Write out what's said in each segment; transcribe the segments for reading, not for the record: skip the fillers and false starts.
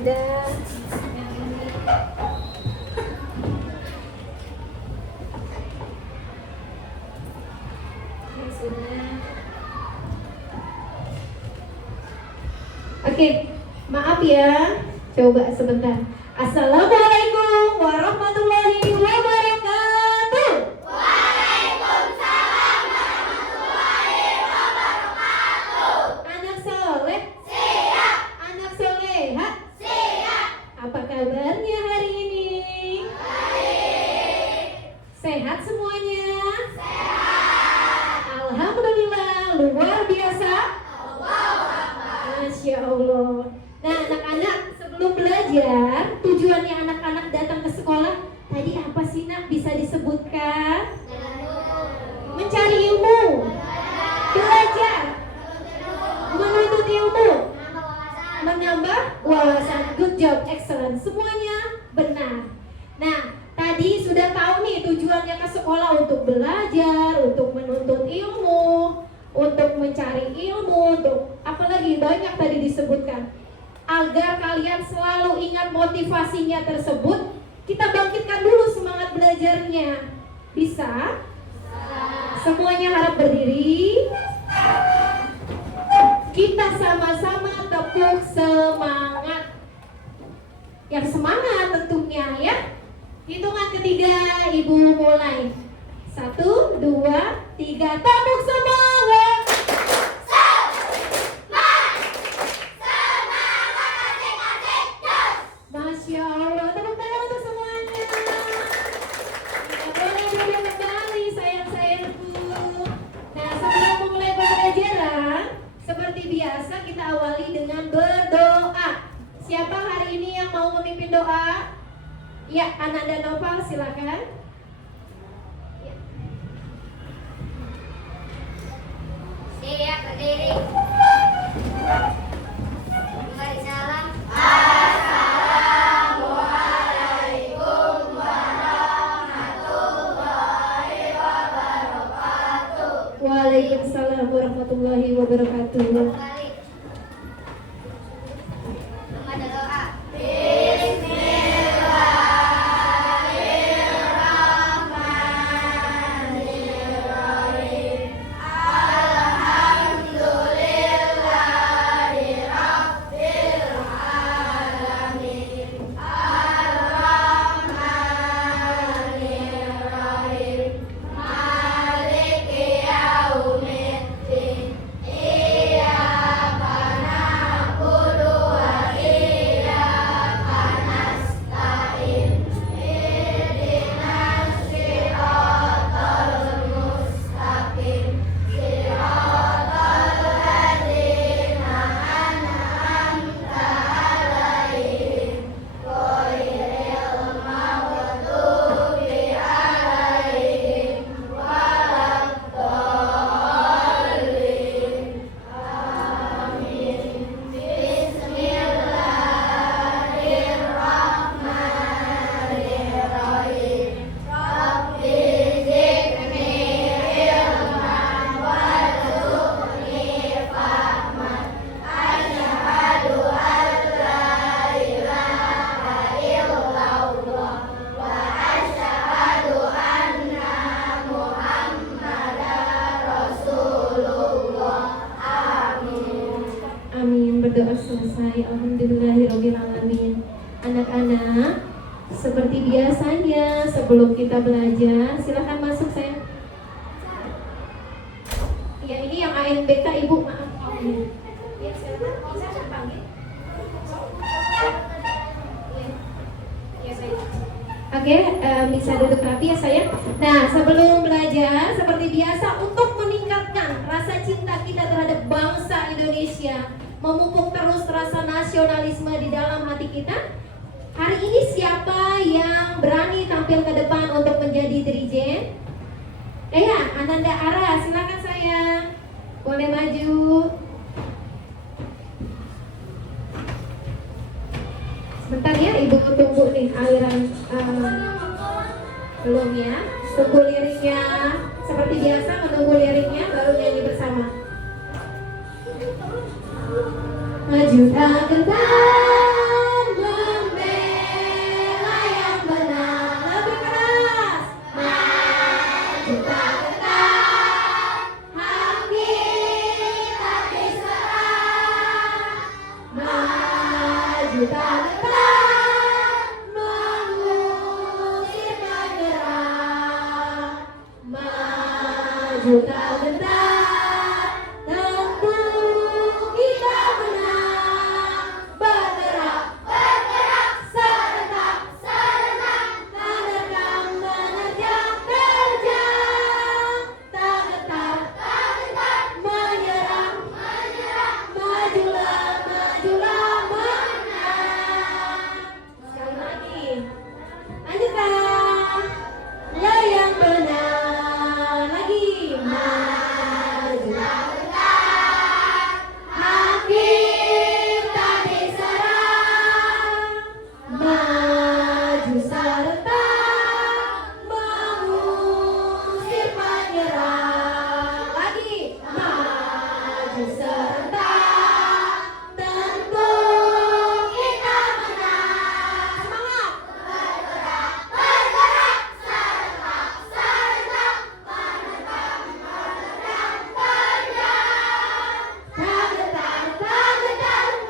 Dan yang ini sudah. Oke, maaf ya. Coba sebentar. Assalamualaikum warahmatullahi wabarakatuh. Waalaikumsalam warahmatullahi wabarakatuh. Anak soleh, Siap, anak soleha. siap, Apa kabarnya hari ini? baik, Sehat semuanya? sehat. Alhamdulillah, luar biasa. Allahu Akbar. Masya Allah. Nah, anak-anak, sebelum belajar, tujuannya anak-anak datang ke sekolah tadi apa sih, Nak? Bisa disebutkan? Mencari ilmu, belajar, menuntut ilmu, menambah wawasan. Good job, excellent. Semuanya benar. Nah, tadi sudah tahu nih tujuannya ke sekolah untuk belajar, untuk menuntut ilmu, untuk mencari ilmu, untuk apalagi banyak tadi disebutkan. Agar kalian selalu ingat motivasinya tersebut, kita bangkitkan dulu semangat belajarnya. Bisa? Semuanya harap berdiri. Kita sama-sama tepuk semangat. Yang semangat tentunya ya. Hitungan ketiga, Ibu mulai. 1, 2, 3, tepuk semangat. Masya Allah, tepuk tangan untuk semuanya. Boleh duduk kembali sayang-sayangku. Nah, sebelum memulai pembelajaran, seperti biasa kita awali dengan berdoa. Siapa hari ini yang mau memimpin doa? Ya, Ananda Nopal, silakan. Ya. Siap, berdiri. Mari salam. Waalaikumsalam warahmatullahi wabarakatuh. Balik. Membaca doa. Amin, berdoa selesai. Alhamdulillahirrahmanirrahim. Anak-anak, seperti biasanya sebelum kita belajar, silakan masuk sayang. Ya, ini yang ANBK Ibu, maaf. Ya, silakan. Bisa saya panggil? Ya, baik. Oke, bisa duduk rapi ya sayang. Nah, sebelum belajar, seperti biasa untuk meningkatkan rasa cinta kita terhadap bangsa Indonesia, memupuk terus rasa nasionalisme di dalam hati kita. Hari ini siapa yang berani tampil ke depan untuk menjadi dirijen? Ya, Ananda Ara, silakan sayang. Boleh maju. Sebentar ya, Ibu tunggu nih aliran belum ya. Tunggu liriknya. Seperti biasa menunggu liriknya baru nyanyi bersama. Maju tak gentar tak getar mengusir menyerah. Maju tak gentar, tentu kita menang. Bergerak, serentak, menerjang, terjang. Tak getar, menyerah. Majulah, menang. Sekali lagi, lanjutkan. Lo yang benar lagi. Majulah, hakim tak diserang. Maju serentak, mengusir penyerang. Lagi. Maju serentak, tentu kita menang. Semangat. Tak getar,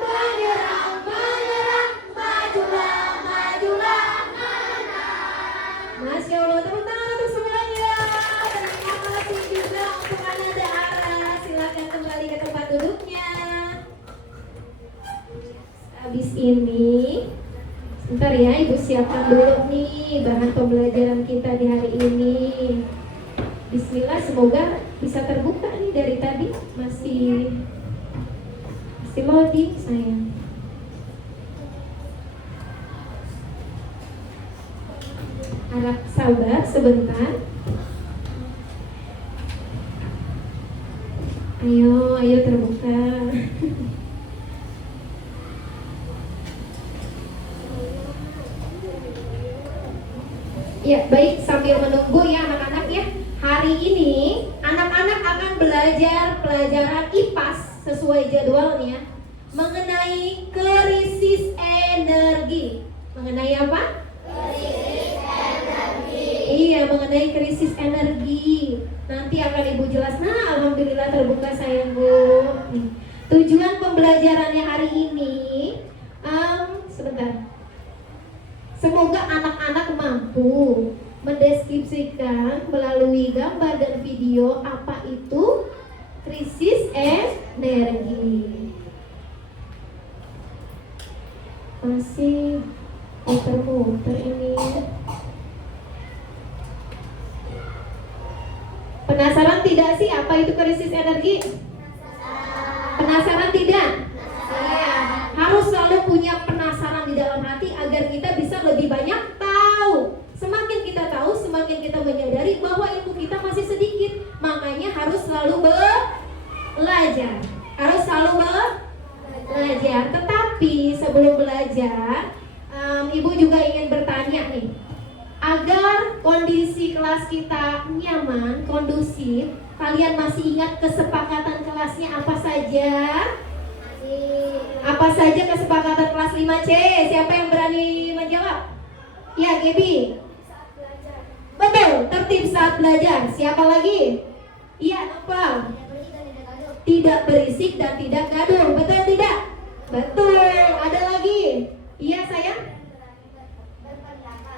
menyerang, majulah, Masya Allah, tepuk tangan untuk semuanya. Terima kasih juga untuk Ananda Ara. Silakan kembali ke tempat duduknya. Habis ini, sebentar ya, Ibu siapkan dulu nih bahan pembelajaran kita di hari ini. Bismillah, semoga bisa terbuka nih dari tadi. Masih loading sayang. Harap sabar sebentar. Ayo terbuka. Ya, baik, sambil menunggu ya anak-anak ya. Hari ini anak-anak akan belajar pelajaran IPAS sesuai jadwalnya mengenai krisis energi. Mengenai apa? Iya, mengenai krisis energi. Nanti akan Ibu jelas. Nah, alhamdulillah terbuka sayangku. Tujuan pembelajarannya hari ini, sebentar. Semoga anak-anak mampu mendeskripsikan melalui gambar dan video apa itu krisis energi. Masih muter-muter ini. Penasaran tidak sih apa itu krisis energi? Penasaran tidak? Iya, harus selalu punya penasaran di dalam hati agar kita bisa lebih banyak tahu. Semakin kita tahu, semakin kita menyadari bahwa ilmu kita masih sedikit. Makanya harus selalu belajar. Harus selalu belajar. Tetapi sebelum belajar, Ibu juga ingin bertanya nih. Agar kondisi kelas kita nyaman, kondusif, kalian masih ingat kesepakatan kelasnya apa saja? Apa saja kesepakatan kelas 5C? Siapa yang berani menjawab? Ya, Gaby. Betul, tertib saat belajar. Siapa lagi? Iya, Nopal. Tidak berisik dan tidak gaduh. Betul tidak? Betul. Ada lagi? Iya, sayang.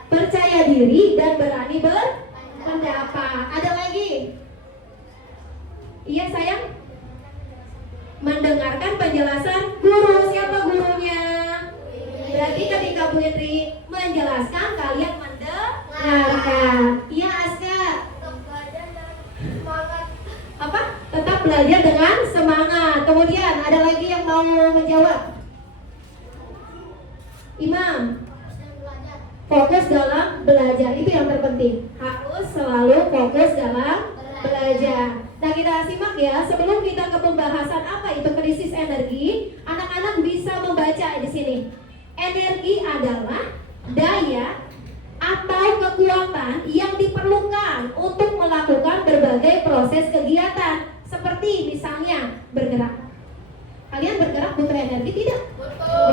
Percaya diri dan berani berpendapat. Ada lagi? Iya, sayang. Mendengarkan penjelasan guru. Siapa gurunya? Berarti ketika Bu Hendri menjelaskan, kalian mendengarkan. Iya, Aska. Apa? Tetap belajar dengan semangat. Kemudian ada lagi yang mau menjawab? Imam. Fokus dalam belajar, itu yang terpenting. Harus selalu fokus dalam belajar. Nah, kita simak ya, sebelum kita ke pembahasan apa itu krisis energi, anak-anak bisa membaca di sini. Energi adalah daya atau kekuatan yang diperlukan untuk melakukan berbagai proses kegiatan, seperti misalnya bergerak. Kalian bergerak butuh energi tidak?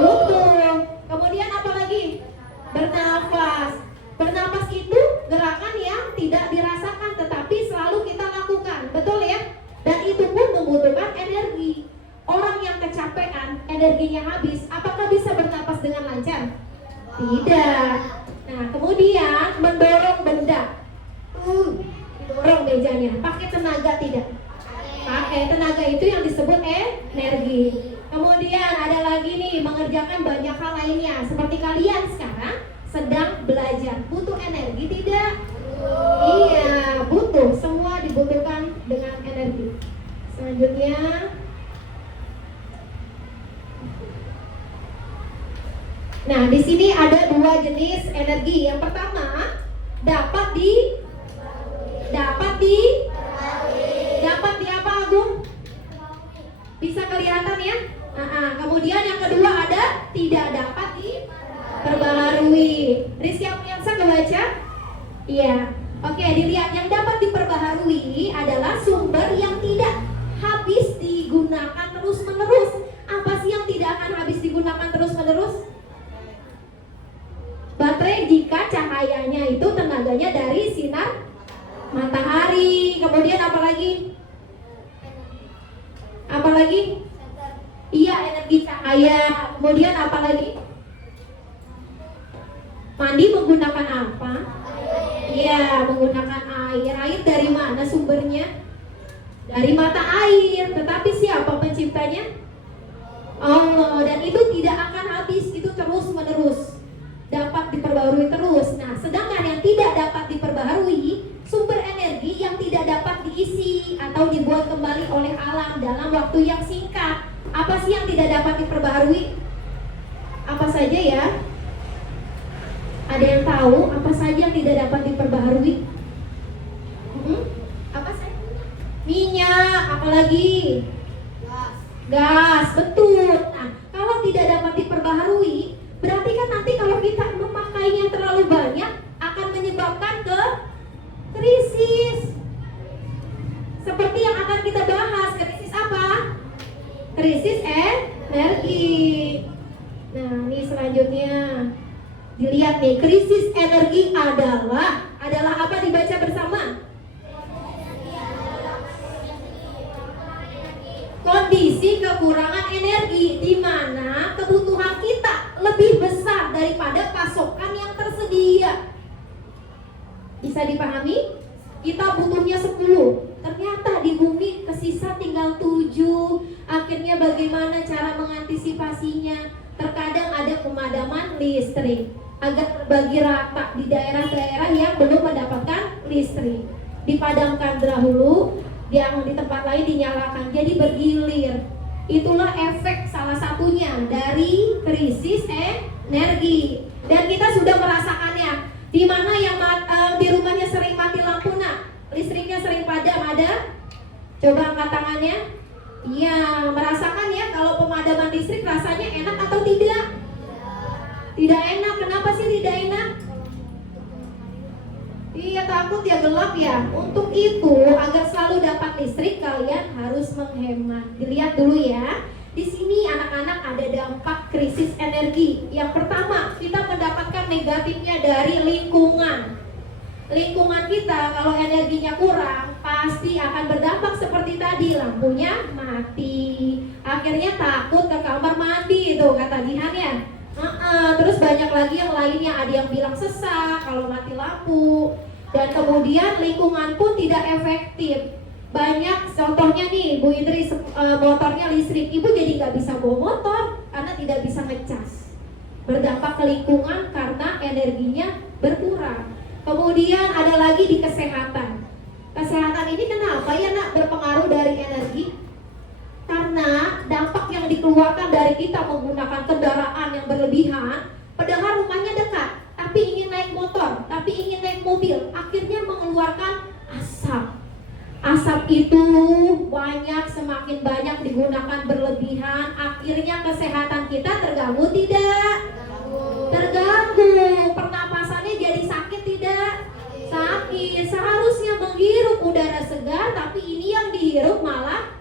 Butuh. Kemudian apa lagi? Bernafas. Bernafas itu gerakan yang tidak dirasakan tetapi selalu kita lakukan, betul ya? Dan itu pun membutuhkan energi. Orang yang kecapean, energinya habis, apakah bisa bernafas dengan Tidak. Nah, kemudian mendorong benda. Dorong mejanya. Pakai tenaga tidak? Pakai tenaga, itu yang disebut energi. Kemudian ada lagi nih, mengerjakan banyak hal lainnya. Seperti kalian sekarang sedang belajar. Butuh energi tidak? Iya, butuh. Semua dibutuhkan dengan energi. Selanjutnya, nah di sini ada dua jenis energi. Yang pertama, dapat di apa, Agung? Bisa kelihatan ya? Kemudian yang kedua ada tidak dapat diperbaharui. Rizky Apriansa kebaca? Iya. Oke, dilihat yang dapat diperbaharui adalah sumber yang tidak habis digunakan terus-menerus. Apa sih yang tidak akan habis digunakan terus-menerus? Baterai jika cahayanya itu tenaganya dari sinar matahari. Kemudian apa lagi? Apa lagi? Iya, energi cahaya. Kemudian apa lagi? Mandi menggunakan apa? Iya, menggunakan air. Air dari mana sumbernya? Dari mata air. Tetapi siapa penciptanya? Allah. Dan itu tidak akan habis, itu terus menerus, dapat diperbaharui terus. Nah, sedangkan yang tidak dapat diperbaharui, sumber energi yang tidak dapat diisi atau dibuat kembali oleh alam dalam waktu yang singkat. Apa sih yang tidak dapat diperbaharui? Apa saja ya? Ada yang tahu apa saja yang tidak dapat diperbaharui? Apa saja? Minyak, apalagi? Gas, betul. Nah, kalau tidak dapat diperbaharui, berarti kan nanti kalau kita memakainya terlalu banyak akan menyebabkan ke krisis. Seperti yang akan kita bahas, krisis apa? Krisis energi. Nah, ini selanjutnya. Dilihat nih, krisis energi adalah apa, dibaca bersama? Kondisi kekurangan energi di mana kebutuhan kita lebih besar daripada pasokan yang tersedia. Bisa dipahami? Kita butuhnya 10, ternyata di bumi kesisa tinggal 7. Akhirnya bagaimana cara mengantisipasinya? Terkadang ada pemadaman listrik agar terbagi rata di daerah-daerah yang belum mendapatkan listrik. Dipadamkan dahulu, yang di tempat lain dinyalakan, jadi bergilir. Itulah efek salah satunya dari krisis energi. Dan kita sudah merasakannya. Di mana yang di rumahnya sering mati lampu, nak, listriknya sering padam, ada? Coba angkat tangannya. Iya, merasakan ya kalau pemadaman listrik rasanya enak atau tidak? Tidak enak. Kenapa sih tidak enak? Iya, takut ya, gelap ya. Untuk itu, agar selalu dapat listrik, kalian harus menghemat. Dilihat dulu ya. Di sini anak-anak ada dampak krisis energi. Yang pertama, kita mendapatkan negatifnya dari lingkungan. Lingkungan kita kalau energinya kurang, pasti akan berdampak seperti tadi, lampunya mati. Akhirnya takut ke kamar mandi, itu kata Jihan ya. Terus banyak lagi yang lainnya, ada yang bilang sesak kalau mati lampu. Dan kemudian lingkungan pun tidak efektif. Banyak contohnya nih, Bu Indri motornya listrik, Ibu jadi nggak bisa bawa motor karena tidak bisa ngecas. Berdampak ke lingkungan karena energinya berkurang. Kemudian ada lagi di kesehatan. Kesehatan ini kenapa ya, nak, berpengaruh dari energi? Karena dampak yang dikeluarkan dari kita menggunakan kendaraan yang berlebihan. Padahal rumahnya dekat, tapi ingin naik motor, tapi ingin naik mobil, akhirnya mengeluarkan asap. Asap itu semakin banyak digunakan berlebihan, akhirnya kesehatan kita terganggu tidak? Terganggu. Pernapasannya jadi sakit tidak? Sakit. Seharusnya menghirup udara segar, tapi ini yang dihirup malah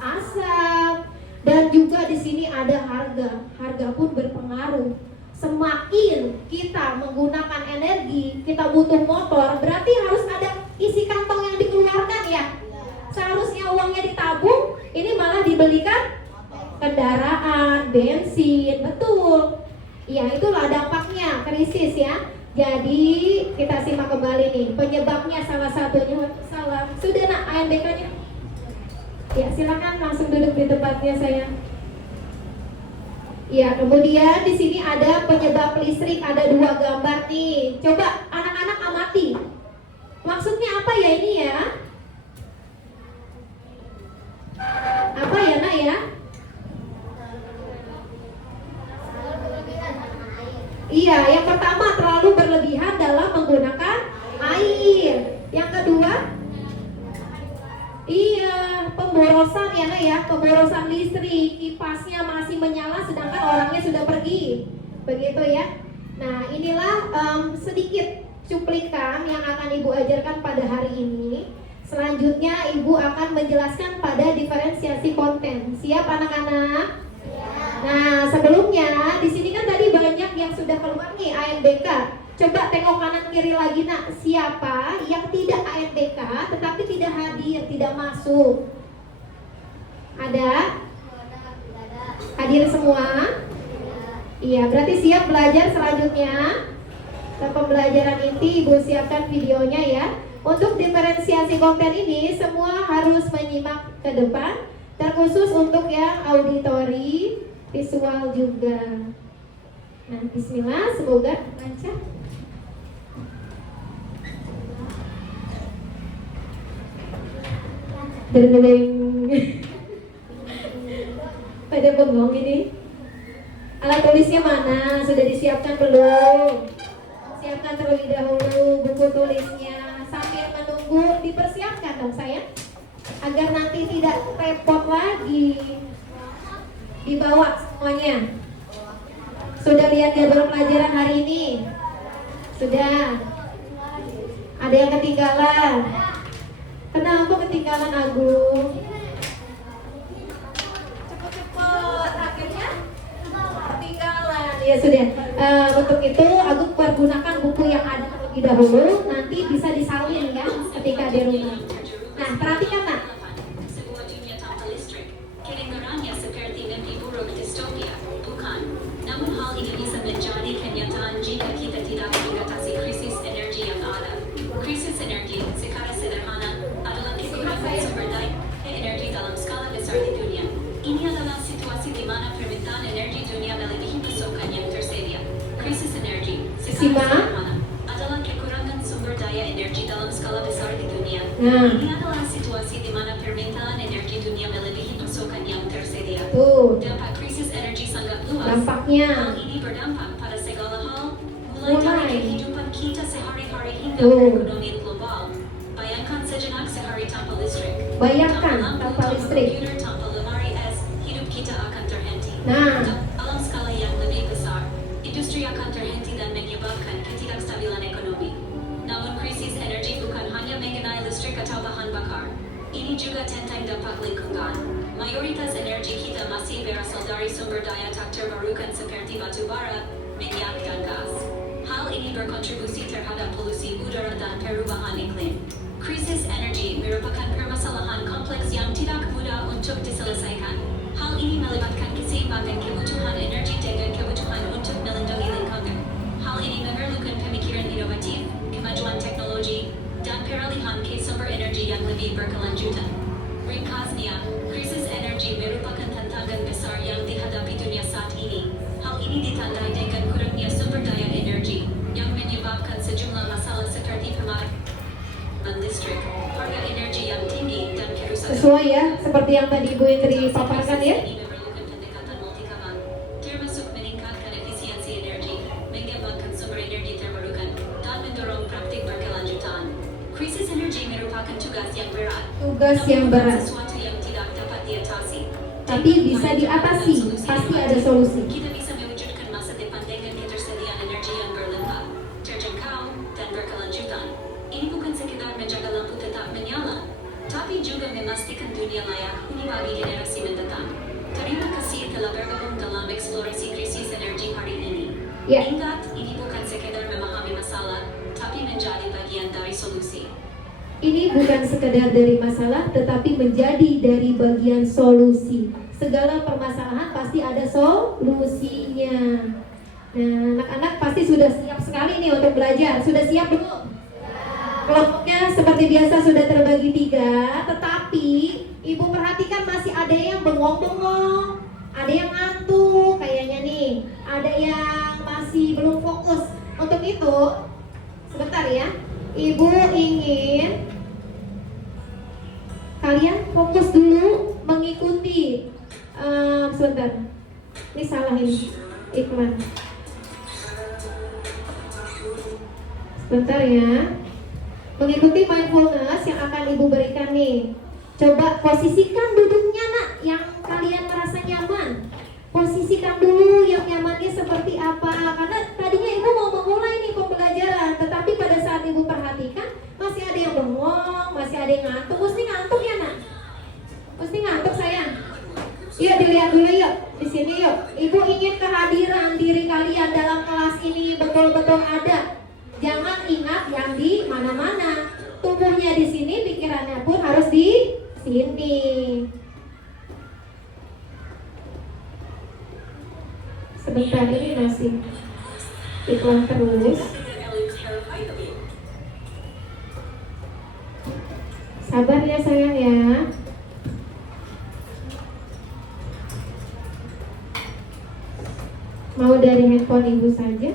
asap. Dan juga di sini ada harga. Harga pun berpengaruh. Semakin kita menggunakan energi, kita butuh motor, berarti harus ada isi kantong yang dikeluarkan ya. Seharusnya uangnya ditabung, ini malah dibelikan kendaraan, bensin, betul. Iya, itulah dampaknya krisis ya. Jadi kita simak kembali nih penyebabnya, salah satunya salah. Sudah nak ANBK-nya? Ya, silakan langsung duduk di tempatnya saya. Ya, kemudian di sini ada penyebab listrik, ada 2 gambar nih. Coba anak-anak amati. Maksudnya apa ya ini ya? Apa ya nak ya? Iya, yang pertama terlalu berlebihan dalam menggunakan air. Yang kedua, iya, pemborosan ya nak ya, pemborosan listrik, kipasnya masih menyala sedangkan orangnya sudah pergi, begitu ya. Nah inilah sedikit cuplikan yang akan ibu ajarkan pada hari ini. Selanjutnya ibu akan menjelaskan pada diferensiasi konten. Siap anak-anak? Nah, sebelumnya di sini kan tadi banyak yang sudah keluar nih ANBK. Coba tengok kanan kiri lagi nak, siapa yang tidak ANBK tetapi tidak hadir, tidak masuk? Ada? Hadir semua? Iya, berarti siap belajar selanjutnya. Ke pembelajaran inti ibu siapkan videonya ya. Untuk diferensiasi konten ini semua harus menyimak ke depan, terkhusus untuk yang auditori, visual juga. Nah, bismillah, semoga lancar. Dergeleng. Pada bengong ini. Alat tulisnya mana? Sudah disiapkan belum? Siapkan terlebih dahulu buku tulisnya. Sambil menunggu dipersiapkan dong sayang, agar nanti tidak repot lagi. Dibawa semuanya. Sudah lihat jadwal pelajaran hari ini? Sudah. Ada yang ketinggalan? Kenapa ketinggalan Agung? Cepet-cepet, akhirnya ketinggalan. Ya sudah. Untuk itu Agung pergunakan buku yang ada terlebih dahulu. Nanti bisa disalin ya ketika di rumah. Nah, perhatikan nak. Sebuah dunia tanpa listrik, kedengarannya seperti mimpi buruk distopia, bukan? Namun hal ini bisa menjadi kenyataan jika kita tidak mengatasi krisis energi yang ada. Krisis energi, secara sederhana, adalah kekurangan sumber daya energi dalam skala besar di dunia. Ini adalah situasi di mana permintaan energi dunia melebihi pasokan yang tersedia. Krisis energi, secara sederhana, adalah kekurangan sumber daya energi dalam skala besar di dunia. Ini adalah situasi di mana permintaan energi dunia melebihi pasokan yang tersedia. Dampak krisis energi sangat luas. Dampaknya. Hal ini berdampak pada segala hal, mulai dari kehidupan kita sehari-hari hingga perekonomian global. Bayangkan sejenak sehari tanpa listrik. Bayangkan Tanpa lampu, tanpa listrik. komputer, tanpa lemari es, hidup kita akan terhenti. Nah. Dalam skala yang lebih besar, industri akan terhenti dan menyebabkan ketidakstabilan ekonomi. Namun krisis energi bukan hanya mengenai listrik atau bahan bakar. Ini juga tentang dampak lingkungan. Mayoritas energi kita masih berasal dari sumber daya tak terbarukan seperti batu bara, minyak, dan gas. Hal ini berkontribusi terhadap polusi udara dan perubahan iklim. Krisis energi merupakan permasalahan kompleks yang tidak mudah untuk diselesaikan. Hal ini melibatkan keseimbangan kebutuhan energi dengan kebutuhan untuk melindungi lingkungan. Hal ini memerlukan pemikiran inovatif, kemajuan teknologi, dan peralihan ke sumber energi yang lebih berkelanjutan. Ringkasnya, krisis energi merupakan tantangan besar yang dihadapi dunia saat ini. Hal ini ditandai dengan kurangnya sumber daya energi, yang menyebabkan sejumlah masalah seperti pemadaman listrik, harga energi yang tinggi, dan kerusakan. Sesuai ya, seperti yang tadi Ibu Indri paparkan ya. Ini memerlukan pendekatan multikabel, termasuk meningkatkan efisiensi energi, mengembangkan sumber energi terbarukan, dan mendorong praktik berkelanjutan. Krisis energi merupakan tugas yang berat. Tugas yang Namun bukan berat. sesuatu yang tidak dapat diatasi. Tapi bisa diatasi, pasti ada solusi. Kita bisa mewujudkan masa depan dengan ketersediaan energi yang berlimpah, terjangkau, dan berkelanjutan. Ini bukan sekedar menjaga lampu tetap menyala, tapi juga memastikan dunia layak huni bagi generasi mendatang. Terima kasih telah bergabung dalam eksplorasi krisis energi hari ini. Ya. Ingat, ini bukan sekedar memahami masalah, tapi menjadi bagian dari solusi. Ini bukan sekedar dari masalah, tetapi menjadi dari bagian solusi. Segala permasalahan pasti ada solusinya. Nah, anak-anak pasti sudah siap sekali nih untuk belajar. Sudah siap belum? Kelompoknya seperti biasa sudah terbagi 3, tetapi ibu perhatikan masih ada yang bengong-bengong, ada yang ngantuk kayaknya nih, ada yang masih belum fokus. Untuk itu, sebentar ya, ibu ingin kalian fokus dulu mengikuti. Sebentar, ini salah ini iklan. Sebentar ya. Mengikuti mindfulness yang akan ibu berikan nih. Coba posisikan duduknya nak, yang kalian merasa nyaman. Posisikan dulu yang nyamannya seperti apa. Karena tadinya ibu mau memulai nih pembelajaran, tetapi pada saat ibu perhatikan masih ada yang bengong, masih ada yang ngantuk. Mesti ngantuk ya nak? Mesti ngantuk sayang. Yuk dilihat dulu yuk, di sini yuk. Ibu ingin kehadiran diri kalian dalam kelas ini betul-betul ada. Jangan ingat yang di mana-mana. Tubuhnya di sini, pikirannya pun harus di sini. Sebentar, ini masih iklan terus. Sabar ya sayang ya. Mau dari handphone ibu saja,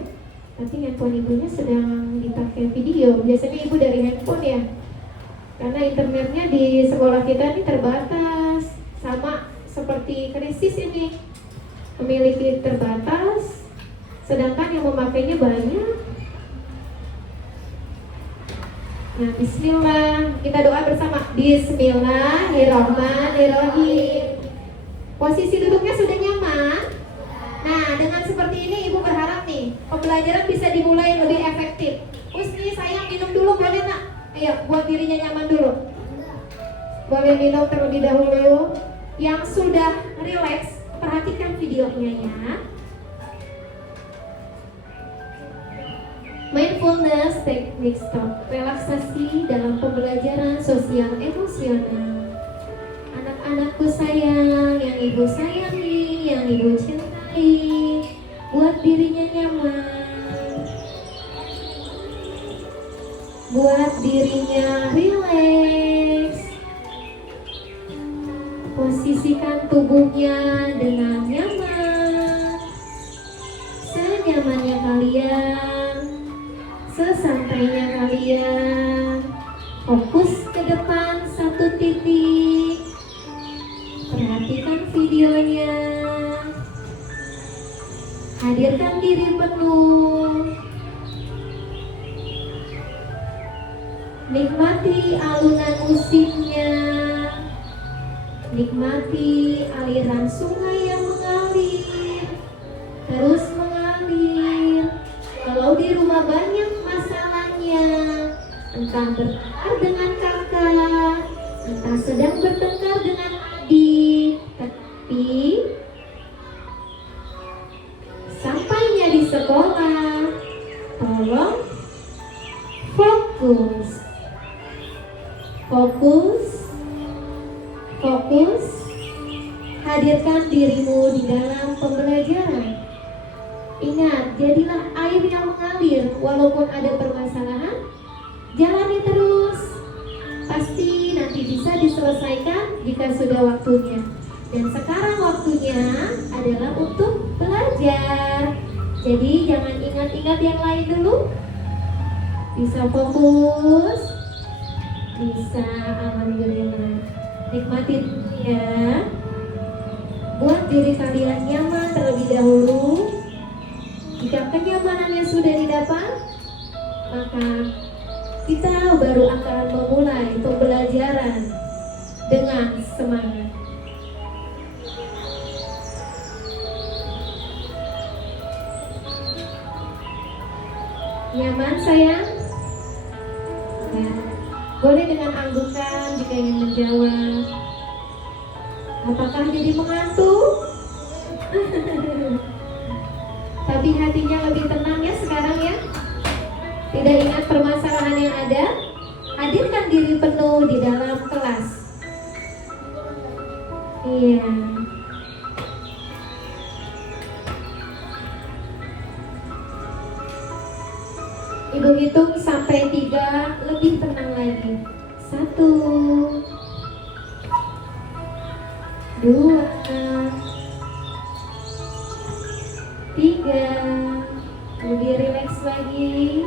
tapi handphone ibunya sedang dipakai video. Biasanya ibu dari handphone ya, karena internetnya di sekolah kita ini terbatas. Sama seperti krisis ini, memiliki terbatas, sedangkan yang memakainya banyak. Nah, bismillah, kita doa bersama. Bismillahirrahmanirrahim. Posisi duduknya sudah nyaman. Nah, dengan seperti ini ibu berharap nih pembelajaran bisa dimulai lebih efektif. Usni sayang minum dulu boleh nak? Ayo buat dirinya nyaman dulu. Boleh minum terlebih dahulu. Yang sudah rileks, perhatikan videonya ya. Mindfulness Technique Stop, relaksasi dalam pembelajaran sosial emosional. Anak-anakku sayang, yang ibu sayangi, yang ibu cintai, buat dirinya nyaman, buat dirinya rileks. Posisikan tubuhnya dengan nyaman, senyamannya kalian, sesantainya kalian. Fokus ke depan satu titik. Perhatikan videonya. Hadirkan diri penuh. Nikmati alunan musiknya. Nikmati aliran sungai yang mengalir, terus mengalir. Kalau di rumah banyak masalahnya, entah bertengkar dengan kakak, entah sedang bertengkar dengan adik, tapi sampainya di sekolah, tolong fokus. Fokus, hadirkan dirimu di dalam pembelajaran. Ingat, jadilah air yang mengalir. Walaupun ada permasalahan, jalani terus. Pasti nanti bisa diselesaikan jika sudah waktunya. Dan sekarang waktunya adalah untuk belajar. Jadi jangan ingat-ingat yang lain dulu. Bisa fokus, bisa, alhamdulillah. Nikmatin ya. Buat diri kalian nyaman terlebih dahulu. Jika kenyamanannya sudah didapat, maka kita baru akan memulai pembelajaran dengan semangat. Nyaman sayang? Ya. Boleh dengan anggukan jika ingin menjawab. Apakah jadi mengantuk? Tapi hatinya lebih tenang ya sekarang ya. Tidak ingat permasalahan yang ada. Hadirkan diri penuh di dalam kelas. Iya. Ibu hitung sampai 3, lebih tenang lagi. 1, 2, 3. Lebih rileks lagi.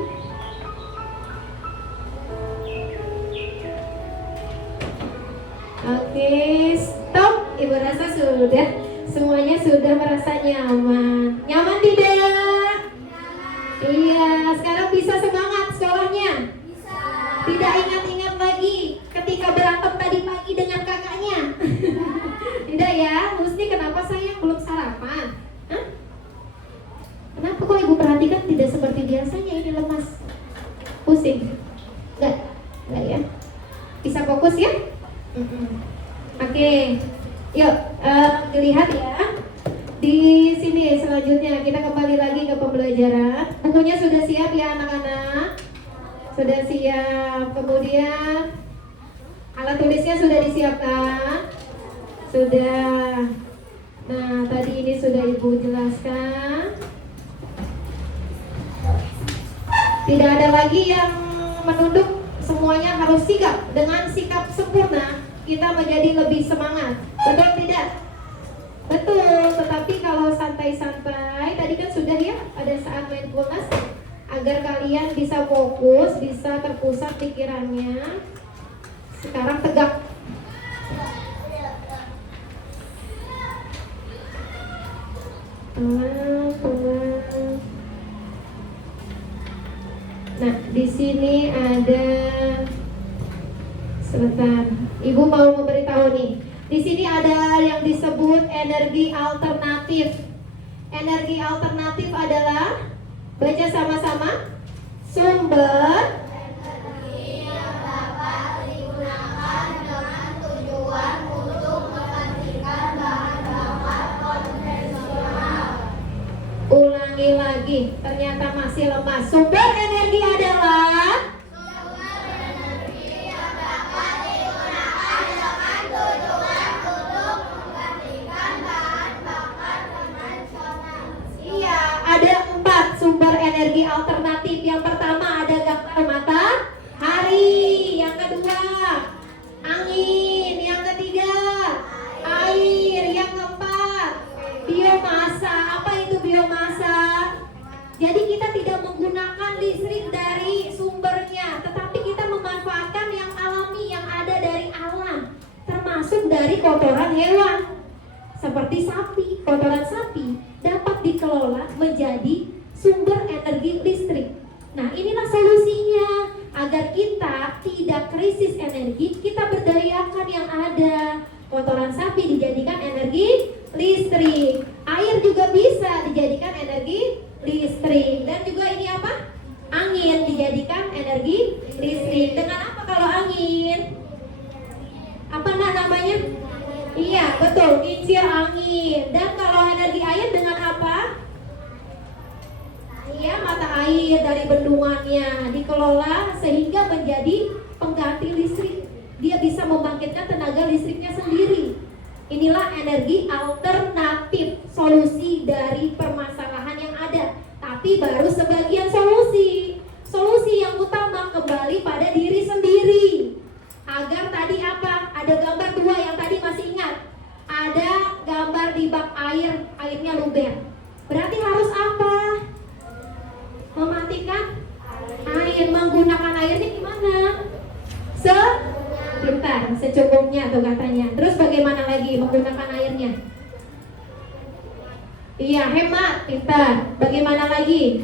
Oke, stop. Ibu rasa sudah, semuanya sudah merasa nyaman. Nyaman tidak? Iya, sekarang bisa semangat sekolahnya. Tidak ingat-ingat lagi ketika berantem tadi pagi dengan kakaknya. Tidak ya, Musni, kenapa sayang belum sarapan? Hah? Kenapa kok ibu perhatikan tidak seperti biasanya ini lemas? Pusing? Enggak ya? Bisa fokus ya? Oke, yuk dilihat ya. Di sini selanjutnya kita kembali lagi ke pembelajaran. Bukunya sudah siap ya anak-anak? Sudah siap. Kemudian alat tulisnya sudah disiapkan? Sudah. Nah, tadi ini sudah ibu jelaskan. Tidak ada lagi yang menunduk, semuanya harus sigap. Dengan sikap sempurna kita menjadi lebih semangat. Betul tidak? Betul, tetapi kalau santai-santai, tadi kan sudah ya, ada saat mindfulness, agar kalian bisa fokus, bisa terpusat pikirannya. Sekarang tegak. Pelan-pelan. Nah, di sini ada, sebentar, ibu mau memberitahu nih. Di sini ada yang disebut energi alternatif. Energi alternatif adalah, baca sama-sama, sumber Energi yang dapat digunakan dengan tujuan untuk menggantikan bahan bakar konvensional. Ulangi lagi, ternyata masih lemas. Sumber energi adalah iya, ada 4 sumber energi alternatif. Yang pertama ada gambar matahari, yang kedua angin, yang ketiga air, yang keempat biomasa. Apa itu biomasa? Jadi kita tidak menggunakan listrik dari sumbernya, tetapi kita memanfaatkan yang alami, yang ada dari alam, termasuk dari kotoran hewan. Seperti sapi, kotoran sapi dapat dikelola menjadi sumber energi listrik. Nah, inilah solusinya. Agar kita tidak krisis energi, kita berdayakan yang ada. Kotoran sapi dijadikan energi listrik. Air juga bisa dijadikan energi listrik. Dan juga ini apa? Angin dijadikan energi listrik. Dengan apa kalau angin? Apa namanya? Iya, betul, kincir angin. Dan kalau energi air dengan apa? Iya, mata air dari bendungannya dikelola sehingga menjadi pengganti listrik. Dia bisa membangkitkan tenaga listriknya sendiri. Inilah energi alternatif, solusi dari permasalahan yang ada. Tapi baru sebagian solusi. Solusi yang utama kembali pada diri sendiri. Agar tadi apa? Ada gambar 2 yang tadi masih ingat. Ada gambar di bak air, airnya luber. Berarti harus apa? Mematikan air. Menggunakan airnya gimana? Pintar, secukupnya tuh katanya. Terus bagaimana lagi menggunakan airnya? Iya, hemat, pintar. Bagaimana lagi?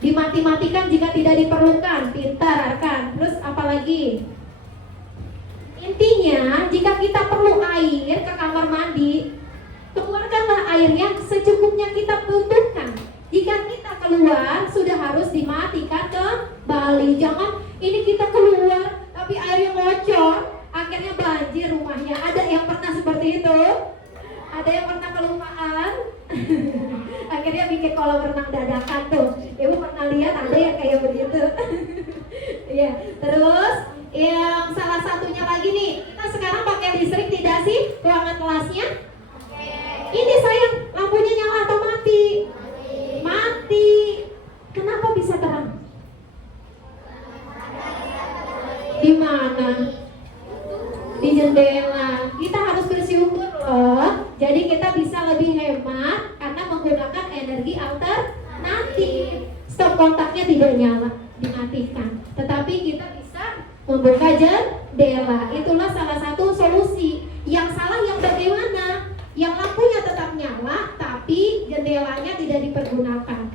Dimati-matikan jika tidak diperlukan, pintar, Arkan. Terus apa lagi? Intinya, jika kita perlu air ke kamar mandi, keluarkanlah airnya secukupnya kita butuhkan. Jika kita keluar, sudah harus dimatikan kembali. Jangan ini kita keluar, tapi airnya bocor, akhirnya banjir rumahnya. Ada yang pernah seperti itu? Ada yang pernah kelupaan? Akhirnya bikin kolam renang dadakan tuh. Ibu pernah lihat ada yang kayak begitu. Iya, terus yang salah satunya lagi nih, kita sekarang pakai listrik tidak sih ruangan kelasnya? Ini sayang, lampunya nyala atau mati? Mati. Kenapa bisa terang? mana? Di jendela. Kita harus bersyukur loh. Jadi kita bisa lebih hemat karena menggunakan energi alternatif. Stop kontaknya tidak nyala, dimatikan. Tetapi kita bisa membuka jendela. Itulah salah satu solusi. Yang salah yang bagaimana? Yang lampunya tetap nyala, tapi jendelanya tidak dipergunakan.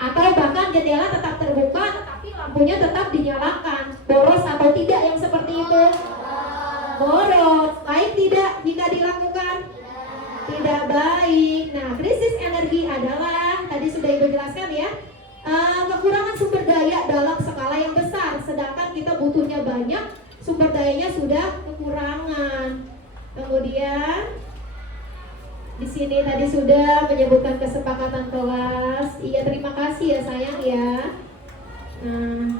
Atau bahkan jendela tetap terbuka, tetapi lampunya tetap dinyalakan. Boros atau tidak yang seperti itu? Boros. Baik tidak jika dilakukan? Tidak baik. Nah, krisis energi adalah, tadi sudah Ibu jelaskan ya, kekurangan sumber daya dalam skala yang besar. Sedangkan kita butuhnya banyak, sumber dayanya sudah kekurangan. Kemudian di sini tadi sudah menyebutkan kesepakatan kelas. Iya, terima kasih ya sayang ya. Nah,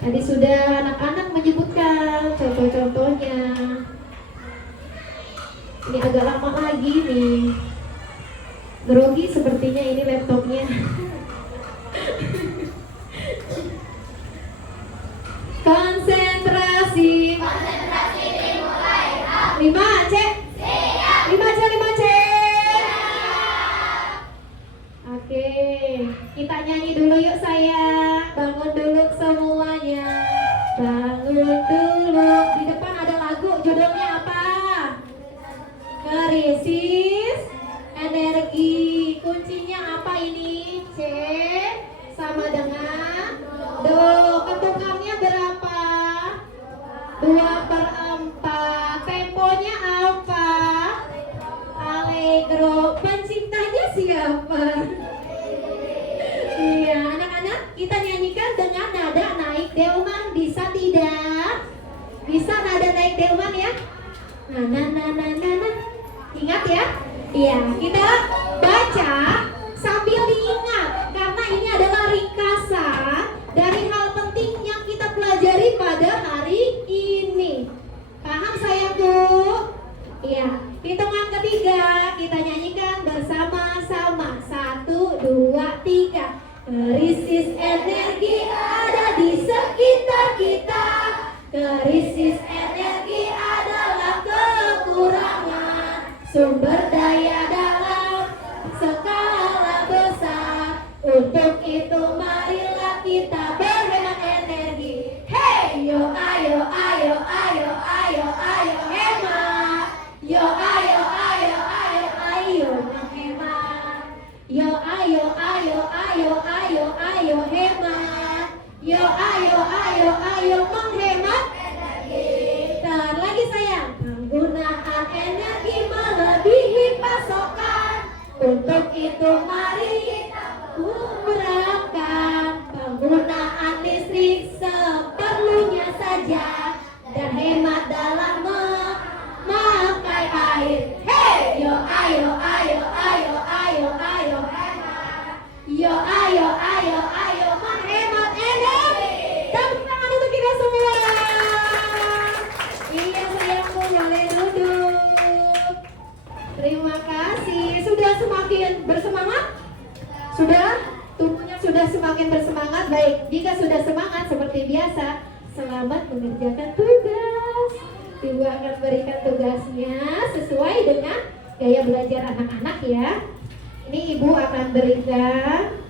tadi sudah anak-anak menyebutkan contoh-contohnya. Ini agak lama lagi nih. Grogi sepertinya ini laptopnya. Konsentrasi. Konsentrasi dimulai. 5C. 5C. Oke, kita nyanyi dulu yuk sayang. Bangun dulu semuanya. Bangun dulu. Di depan ada lagu, judulnya apa? Krisis energi. Kuncinya apa ini? C sama dengan do. Ketukannya berapa? 2/4. Temponya apa? Allegro. Penciptanya siapa? Iya, anak-anak, kita nyanyikan dengan nada naik delman. Bisa tidak? Bisa nada naik delman ya? Nah. Ingat ya? Iya, kita baca sambil diingat karena ini adalah ringkasan dari hal penting yang kita pelajari pada hari ini. Paham sayangku? Iya, hitungan ketiga kita nyanyikan bersama-sama. 1, 2, 3. Krisis energi ada di sekitar kita. Krisis energi adalah kekurangan sumber daya dalam skala besar. Untuk itu marilah kita berhemat energi. Hey, yo ayo hemat. Yo ayo menghemat. Yo ayo hemat. Yo ayo menghemat energi. Lagi sayang. Penggunaan energi melebihi pasokan. Untuk itu mari kita kurangkan penggunaan listrik seperlunya saja dan hemat dalam memakai air. Hey, yo ayo hemat. Yo ayo menghemat energi. Tepuk tangan untuk kita semua. Iya sayangku, boleh duduk. Terima kasih. Sudah semakin bersemangat? Sudah? Tubuhnya sudah semakin bersemangat. Baik, jika sudah semangat seperti biasa, selamat mengerjakan tugas. Ibu akan berikan tugasnya sesuai dengan gaya belajar anak-anak ya. Ini Ibu akan berikan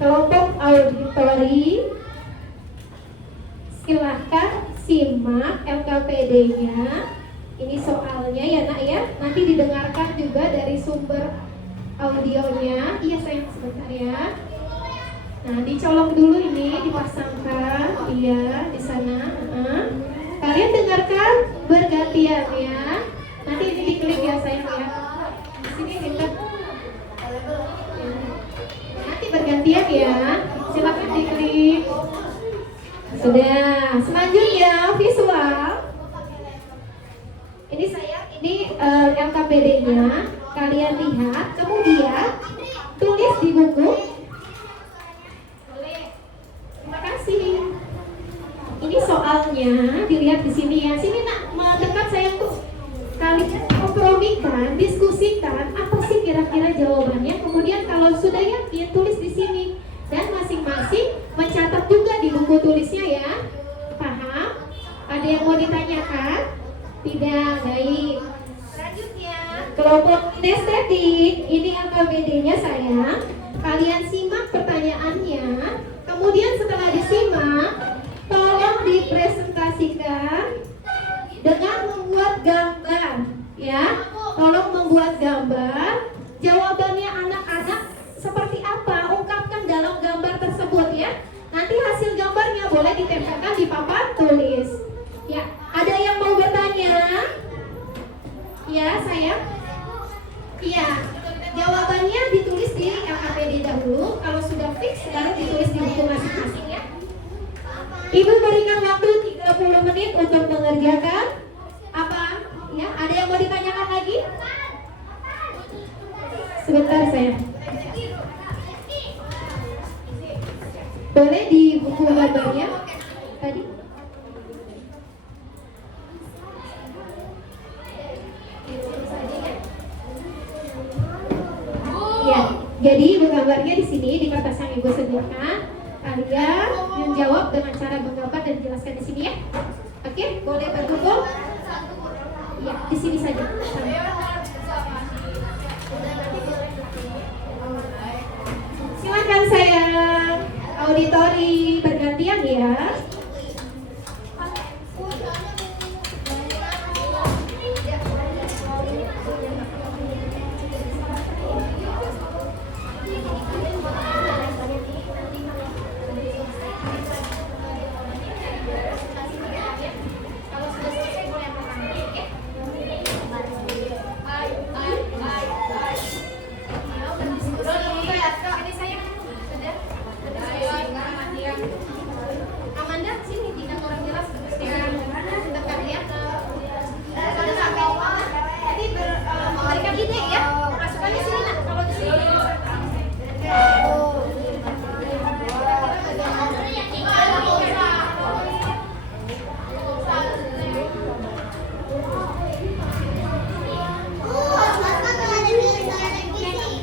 kelompok auditori. Silahkan simak LKPD-nya. Ini soalnya ya nak ya. Nanti didengarkan juga dari sumber audionya. Iya sayang, sebentar ya. Nah, dicolong dulu ini, dipasangkan. Iya, di sana. Kalian dengarkan bergantian ya. Nanti ini diklik ya sayang ya. Di sini dekat. Nanti bergantian ya. Silakan diklik. Sudah. Selanjutnya visual. Ini sayang, ini LKPD-nya. Kalian lihat, kemudian tulis di buku. Terima kasih. Ini soalnya dilihat di sini ya. Sini nak, mendekat sayangku. Kalian kompromikan, diskusikan apa sih kira-kira jawabannya. Kemudian kalau sudah yakin tulis di sini dan masing-masing mencatat juga di buku tulisnya ya. Paham? Ada yang mau ditanyakan? Tidak, baik. Selanjutnya, kelompok kinestetik. Ini AKBD-nya sayang. Kalian simak pertanyaannya. Kemudian setelah disimak, tolong dipresentasikan dengan membuat gambar. Ya, tolong membuat gambar. Jawabannya anak-anak seperti apa? Ungkapkan dalam gambar tersebut ya. Nanti hasil gambarnya boleh ditempelkan di papan tulis. Ya, ada yang mau bertanya? Ya, saya. Iya, jawabannya ditulis di LKPD dahulu. Kalau sudah fix, baru ditulis di buku masing-masing ya. Ibu berikan waktu 30 menit untuk mengerjakan. Apa? Ya, ada yang mau ditanyakan lagi? Sebentar saya. Boleh di buku gambarnya tadi? Ya, jadi ibu gambarnya di sini di kertas yang ibu sediakan. Kalian menjawab dengan cara menggambar dan dijelaskan di sini ya. Oke, boleh berkumpul? Ya, di sini saja. Silakan sayang. Auditori bergantian ya. Amanda sini tidak kurang jelas dekat ya. Jadi memberikan ide ya. Masukkannya sini nak kalau di sini.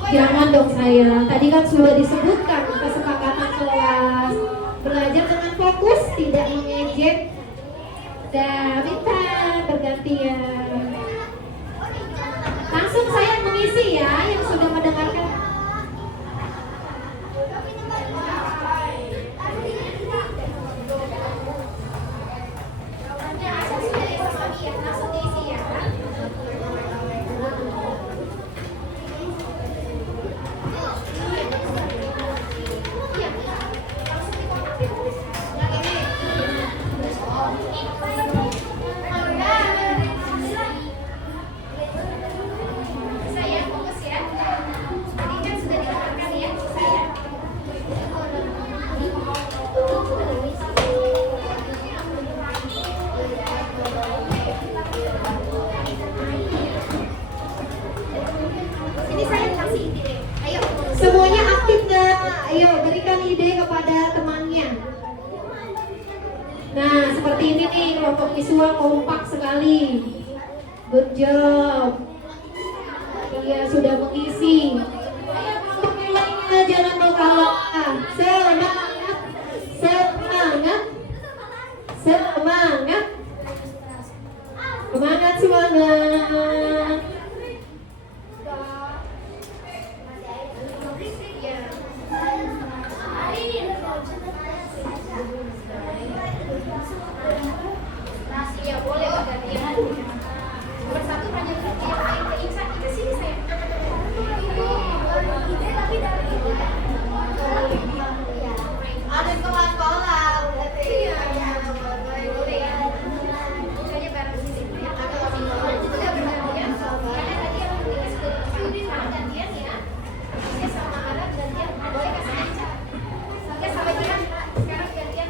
Jangan dong sayang. Tadi kan sudah disebutkan kesepakatan kelas. Belajar dengan fokus, tidak mengejek. Dan minta bergantian. Langsung saya mengisi ya yang sudah mendengarkan. Langsung diisi ya. Saya fokus ya. Tadi kan sudah didengarkan ya saya. Ini saya kasih ide. Ayo, semuanya aktif nggak? Ayo berikan ide kepada temannya. Nah, seperti ini nih kelompok siswa kompak sekali. Good job. Iya, sudah mengisi. Ayo kelompok yang lainnya jangan mau kalah. Semangat. Semangat. Semangat. Semangat, semangat. Ya boleh bergantian. Nomor 1 hanya yang ke Iksan ke sini saya. Ide tapi dari ada sekolah-sekolah berarti. Iya. Boleh ya. Misalnya bareng sini. Nanti sudah bergantian. Karena tadi yang dikasih sudah gantian ya. Bisa sama Arab gantian. Boleh kasih Iksan. Oke, sampai kita sekarang gantian.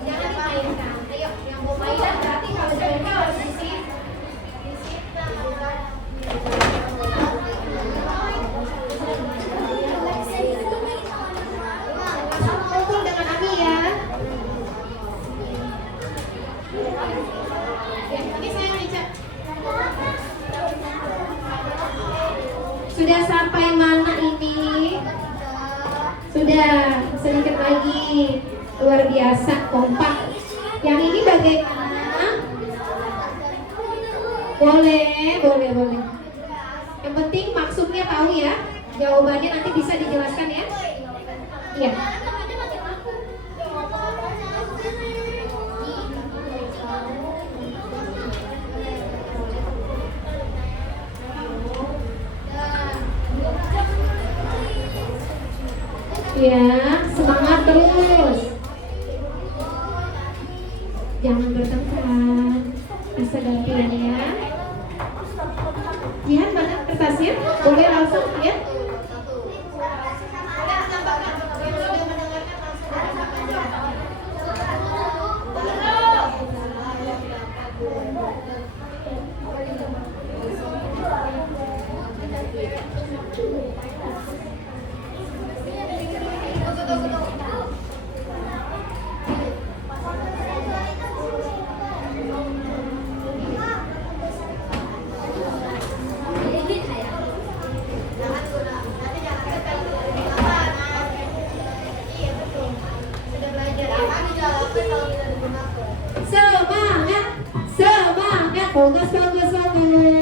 Jangan dimainkan. Ayo, yang mau mainan berarti kalau mereka harus disit. Kumpul dengan Ami ya. Ini saya ngecek. Sudah sampai mana ini? Sudah, sedikit lagi. Luar biasa, kompak. Yang ini bagaimana? Boleh. Yang penting maksudnya tahu ya. Jawabannya nanti bisa dijelaskan ya. Iya. Ya, semangat terus. Jangan bertengkar. Bisa gantian ya. Jihan mana kertasnya? Boleh langsung ya.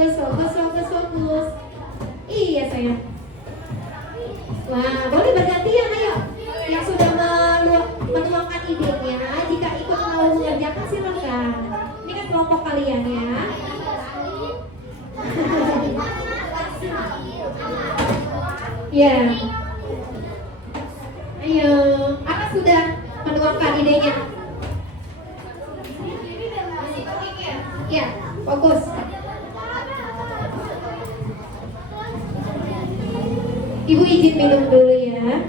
Semangat, fokus. Iya sayang. Wah, boleh bergantian, ayo. Yang sudah menuangkan idenya, jika ikut mau mengerjakan silakan. Ini kan kelompok kalian ya. Ya. Ayo, Anak sudah menuangkan idenya. Ya, fokus. Ibu izin minum dulu ya.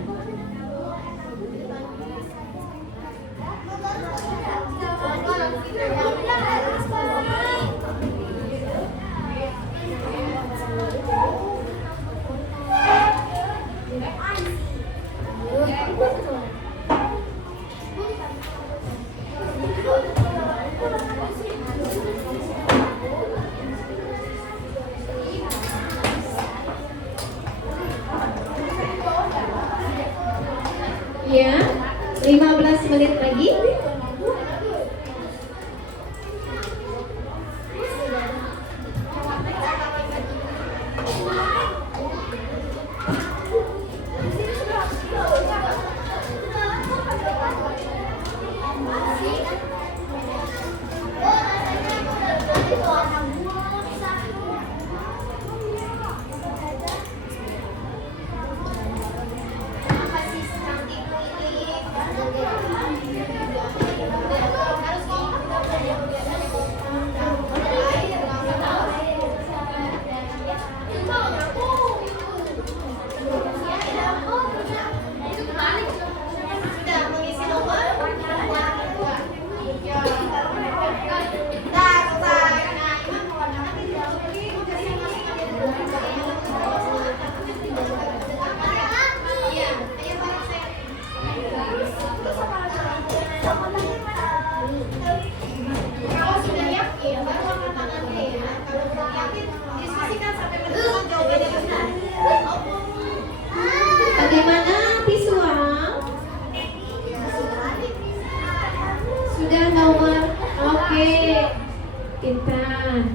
Ya, 15 menit lagi. Bagaimana visual? Sudah nomor? Oke, pintar.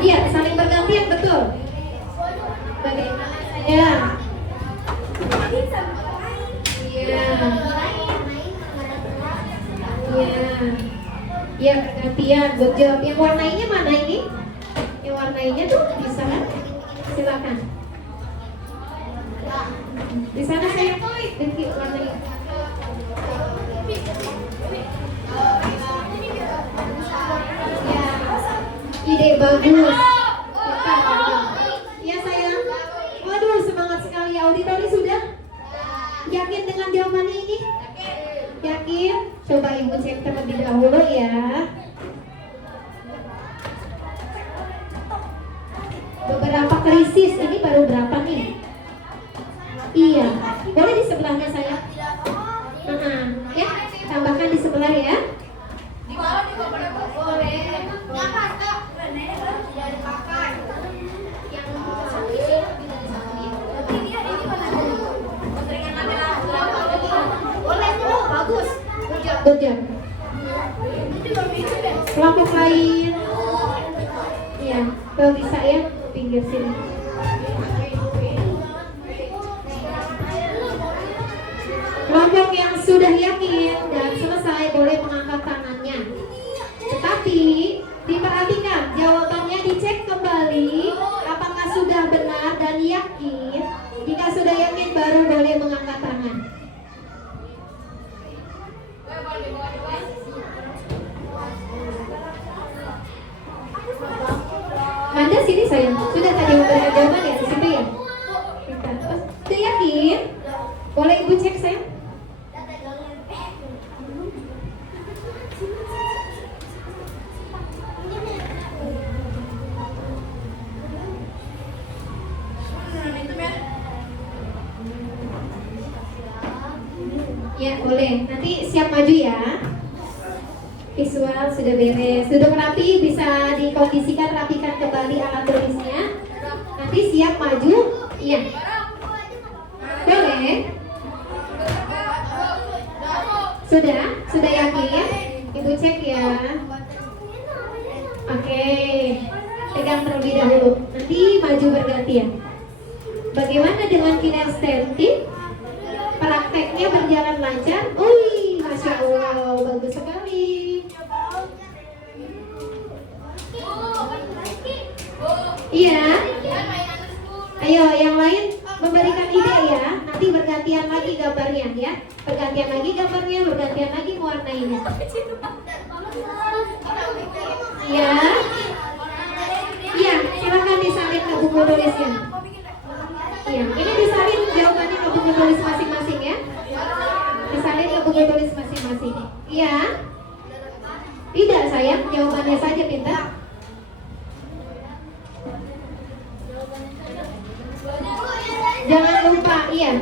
Iya, saling bergantian betul. Bagaimana saya? Iya. Iya, bergantian. Good job. Yang warnainya mana ini? Yang warnainya tuh bisa kan? Silakan. Di sana saya ganti warnanya. Ide bagus. Ya sayang. Waduh, semangat sekali. Auditori sudah? Yakin dengan jawabannya ini? Yakin? Coba ibu cek terlebih dahulu ya. Beberapa krisis, ini baru berapa nih? Iya, boleh di sebelahnya saya. Ya, tambahkan di sebelah ya. Boleh. Boleh. Good job. Kelompok lain. Iya, kalau bisa ya pinggir sini. Kelompok yang sudah yakin dan selesai boleh mengangkat tangannya. Tetapi diperhatikan jawabannya dicek kembali apakah sudah benar dan yakin. Jika sudah yakin baru boleh mengangkat tangan. Anda sini sayang, sudah tadi memberikan jawaban ya di situ ya? Pintar. Sudah yakin? Boleh ibu cek sayang? Ya boleh, nanti siap maju ya. Visual sudah beres, duduk rapi, bisa dikondisikan, rapikan kembali alat tulisnya. Nanti siap maju, iya. Boleh? Sudah yakin? Ibu cek ya. Oke, pegang terlebih dahulu. Nanti maju bergantian. Bagaimana dengan kinestetik? Prakteknya berjalan lancar? Wih, Masya Allah, bagus sekali. Iya. Ayo, yang lain memberikan ide ya. Nanti bergantian lagi gambarnya ya. Bergantian lagi gambarnya, bergantian lagi mewarnainya. Iya. Iya, silakan disalin ke buku tulisnya. Iya, ini disalin jawabannya ke buku tulis masing-masing ya. Disalin ke buku tulis masing-masing. Iya. Tidak sayang, jawabannya saja pintar. Jangan lupa, iya.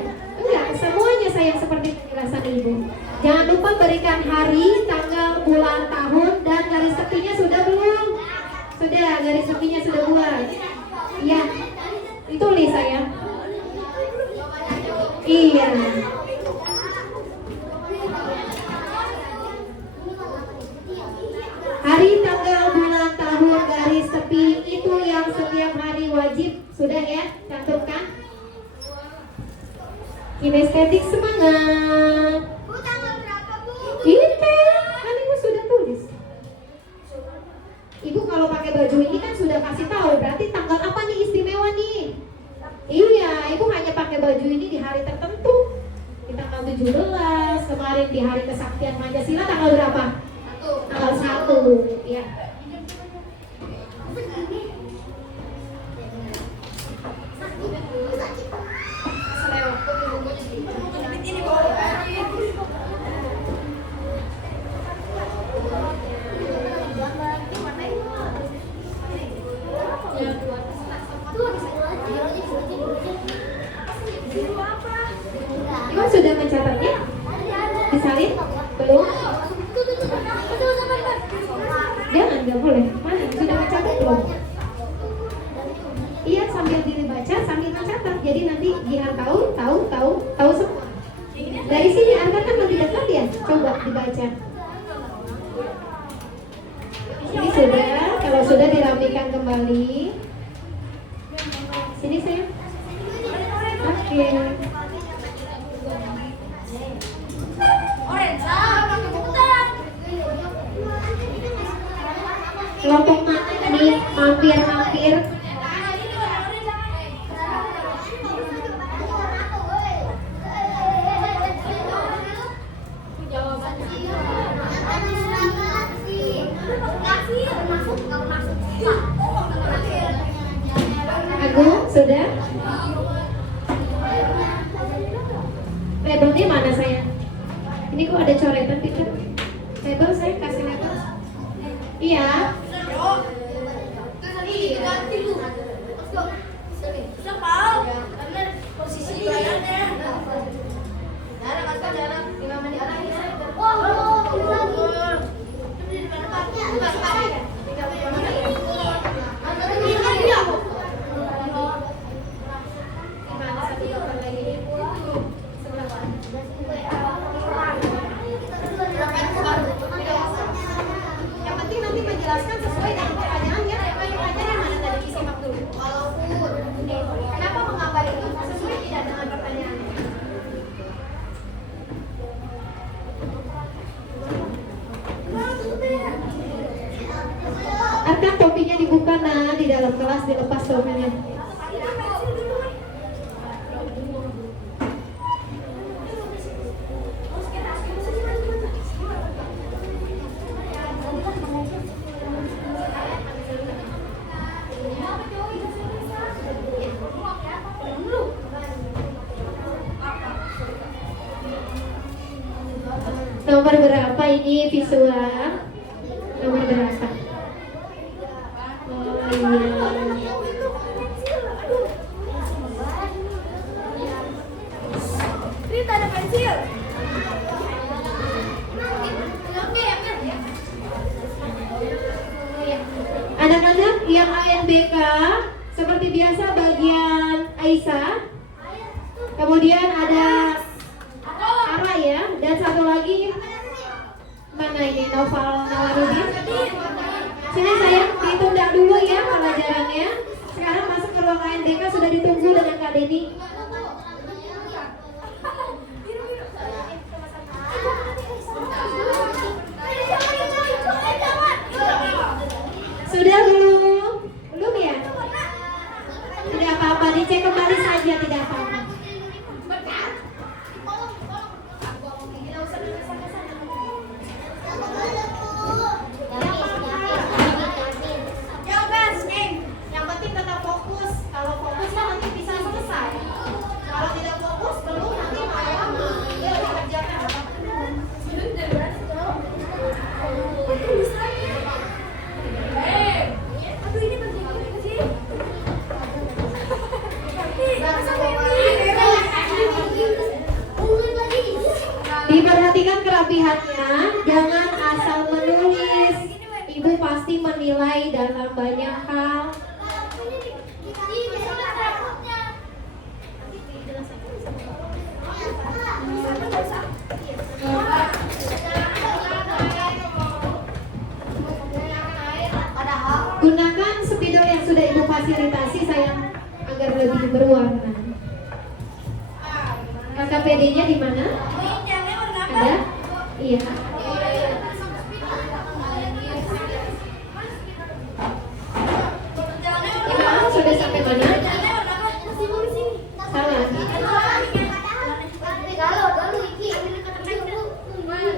Enggak, semuanya sayang seperti penjelasan ibu. Jangan lupa berikan hari, tanggal, bulan, tahun, dan garis tepinya sudah belum? Sudah, garis tepinya sudah buat. Iya. Ditulis sayang. Iya. Hari, tanggal, bulan, tahun, garis tepi itu yang setiap hari wajib. Sudah ya, cantumkan. Kinestetik semangat. Bu, tanggal berapa, Bu? Ini kan ibu sudah tulis. Ibu kalau pakai baju ini kan sudah kasih tahu, berarti tanggal apa nih istimewa nih? Iya, ibu hanya pakai baju ini di hari tertentu. Di tanggal 17, kemarin di hari kesaktian Pancasila tanggal berapa? Tanggal 1, ya. Ibu sudah mencatatnya? Disalin? Belum? Jangan, nggak boleh. Mana? Sudah mencatat belum? Iya, sambil dibaca, sambil mencatat. Jadi nanti Jihan tahu semua. Dari sini Arkan kan lebih dekat ya. Coba dibaca. Ini sudah, kalau sudah dirapikan kembali. Sini saya. Oke. Kelompok mana nih? Mampir. Agung, sudah? Labelnya mana saya? Ini kok ada coretan Peter? Label saya kasih label. Iya. dalam kelas dilepas topinya. Nomor berapa ini visual? Nomor berapa? Oh iya. Rita ada pensil. Anak-anak yang ANBK seperti biasa bagian Aisyah. Kemudian ada Ara ya, dan satu lagi mana ini Noval Nawarudin. Sini sayang, ditunda dulu ya pelajarannya. Sekarang masuk ke ruang ANBK, sudah ditunggu dengan Kak Deni. Sudah belum? Belum ya? Tidak apa-apa, dicek kembali saja, tidak apa-apa. Yang penting tetap fokus. Kalau fokus kan nanti bisa selesai. Kalau tidak fokus belum, nanti malam dia dikerjakan apa? Aduh ini penting sih. Diperhatikan kerapihannya, jangan asal menulis. Ibu pasti menilai dalam banyak hal. Gunakan spidol yang sudah ibu fasilitasi sayang agar lebih berwarna. KKPD-nya di mana? Ada? Iya. Gimana? Sudah sampai mana? Salah.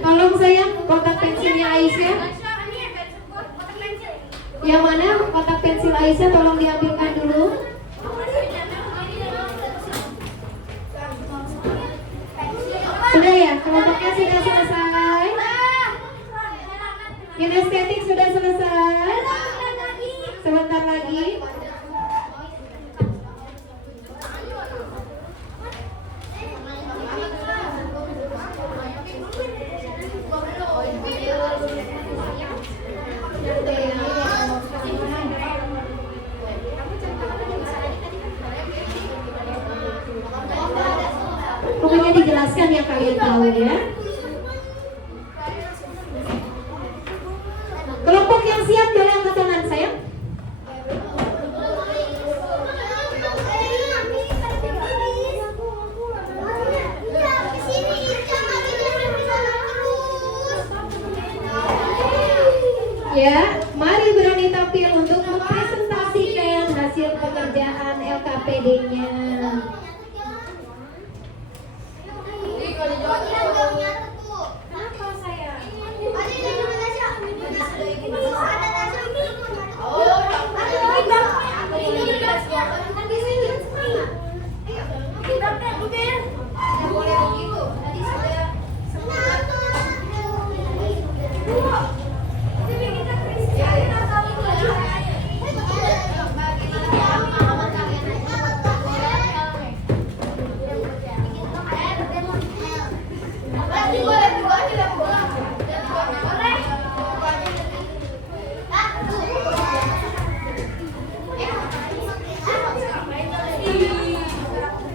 Tolong sayang kotak pensilnya Aisyah. Yang mana kotak pensil Aisyah tolong diambilkan dulu. Sudah ya, kelompoknya sudah selesai. Kinestetik sudah selesai. Sebentar lagi. Pokoknya dijelaskan yang kalian tahu ya. Kelompok yang siap boleh angkat tangan sayang. Ya, mari berani tampil untuk mempresentasikan hasil pekerjaan LKPD-nya.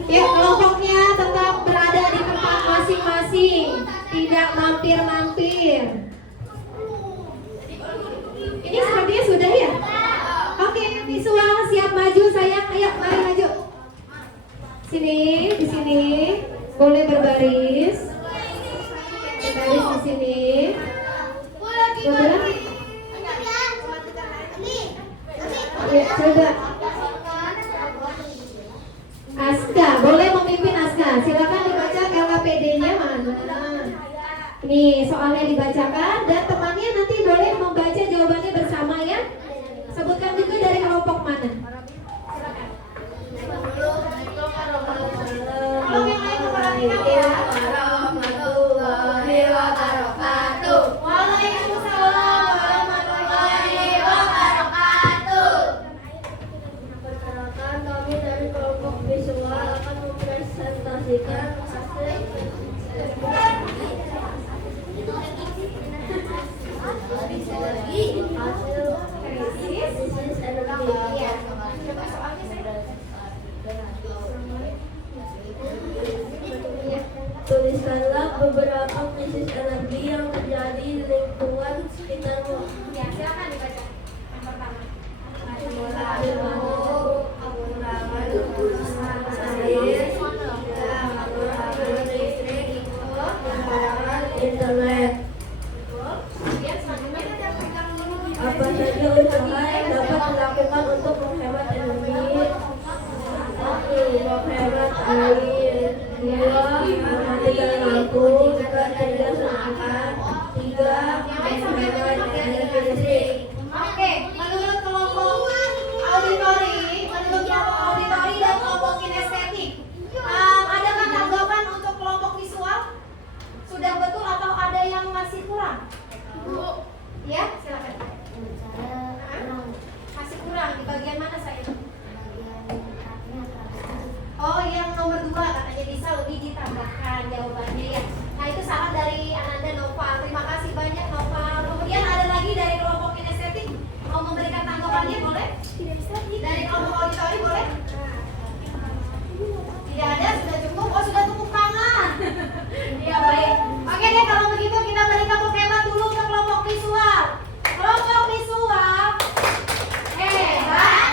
Ya, kelompoknya tetap berada di tempat masing-masing, tidak mampir-mampir. Ini sepertinya sudah ya? Oke, visual siap maju sayang, ayo mari maju. Sini, di sini, boleh berbaris. Berbaris di sini. Boleh. Ya, coba. Aska, boleh memimpin Aska. Silakan dibaca LKPD-nya mana. Nih, soalnya dibacakan dan temannya nanti boleh membaca jawabannya bersama ya. Sebutkan juga dari kelompok mana. Silakan. Kalau yang lain memperhatikan ya. warahmatullahi wabarakatuh. Waalaikumsalam warahmatullahi wabarakatuh. Perkenalkan, kami dari kelompok visual akan mempresentasikan hasil krisis energi. Tuliskanlah beberapa krisis energi yang terjadi di lingkungan sekitarmu. Ya, silakan dibaca. Yang pertama. Internet. Kemudian selanjutnya kita pegang dulu. Apa saja usaha yang dapat dilakukan untuk menghemat energi? 1. Menghemat air. 2. Mematikan lampu jika tidak sehat. 3. Menghemat energi listrik. Oke, menurut kelompok auditori dan kelompok kinestetik, adakah tanggapan untuk kelompok visual? Sudah betul atau ada yang masih kurang? Ya, silakan. Masih kurang di bagian mana saya? Oh, yang nomor 2 katanya bisa lebih ditambahkan jawabannya ya. Nah, itu saran dari Ananda Nova. Terima kasih banyak Nova. Kemudian ada lagi dari kelompok kinestetik mau memberikan tanggapannya, boleh? Dari kelompok auditori boleh? Tidak ada, sudah cukup. Oh, sudah tepuk tangan. Ya, baik. Oke deh, kalau begitu kita berikan tepuk hebat dulu untuk kelompok visual. Kelompok visual hebat,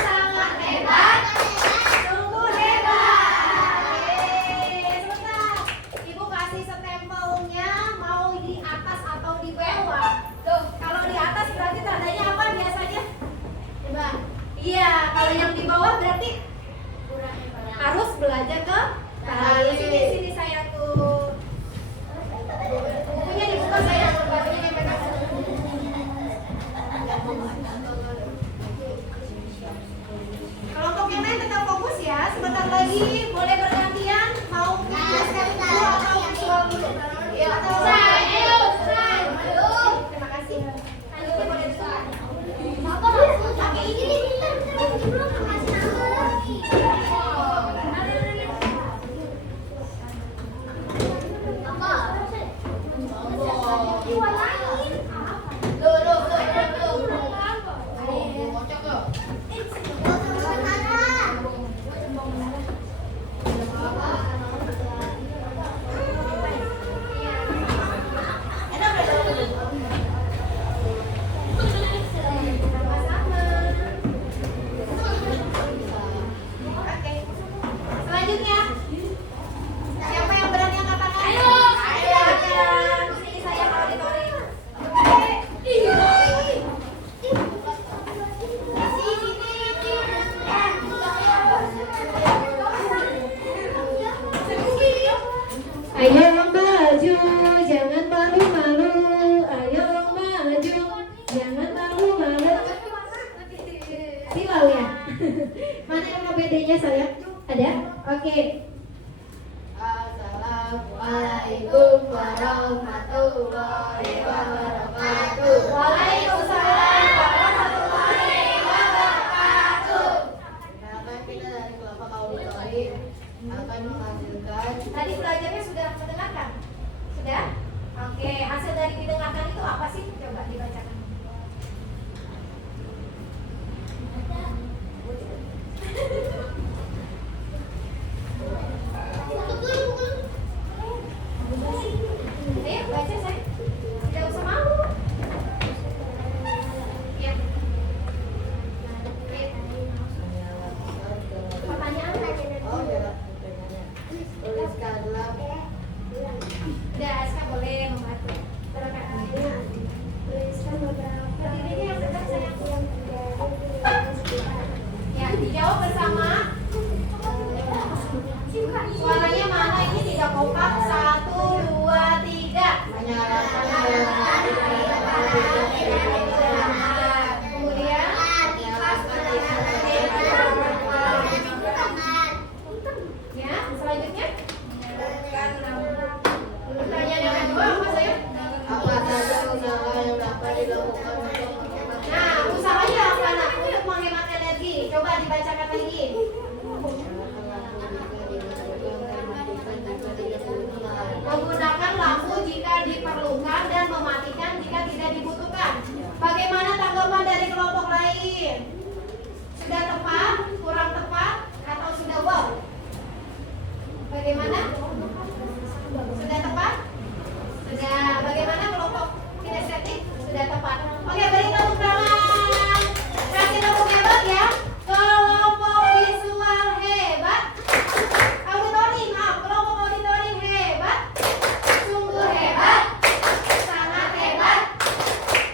sangat hebat, sungguh hebat. Sebentar, Ibu kasih stempelnya mau di atas atau di bawah. Tuh, kalau di atas berarti tandanya apa biasanya? Coba. Iya, kalau yang di bawah berarti harus belajar ke tali. Sini saya tuh. Bukunya dibuka saya, barunya dipegang. Kelompok yang lain tetap fokus ya. Sebentar lagi boleh bergantian mau kinestetik dulu atau visual dulu. Atau terima kasih. Lanjutnya boleh dulu. Pakai ini nih. Selanjutnya, siapa yang berani angkat tangan? Ayo. Sini saya auditori. Ayo maju, jangan malu-malu. Ayo maju, jangan malu-malu. Silau ya. Mana yang KPD-nya saya? Ada? Oke. Assalamualaikum warahmatullahi wabarakatuh. Waalaikumsalam warahmatullahi wabarakatuh. Perkenalkan, kita dari kelompok auditori akan menghasilkan. Tadi belajarnya sudah mendengarkan? Sudah? Oke, hasil dari didengarkan itu apa sih? Coba dibacakan. Ayo baca saya. Tidak usah malu. Ya. Pertanyaan aja dari Oh ya, tuliskanlah Udah, Aska boleh membantu. Silakan. tuliskan Kompak 1, 2, 3. Kemudian ya, selanjutnya pertanyaan yang kedua apa saya? Apa saja usaha yang dapat dilakukan untuk menghemat Nah, usahanya apa nak? Untuk menghemat energi. Coba dibacakan lagi. Menggunakan lampu jika diperlukan dan mematikan jika tidak dibutuhkan. Bagaimana tanggapan dari kelompok lain? Sudah tepat, kurang tepat, atau sudah wow? Bagaimana? Sudah tepat? Sudah. Bagaimana kelompok kinestetik? Sudah tepat. Oke, beri tepuk tangan. Kasih tepuk hebat ya. Kelompok visual hebat. Auditori, maaf. Kelompok auditori hebat. Sungguh hebat. Sangat hebat.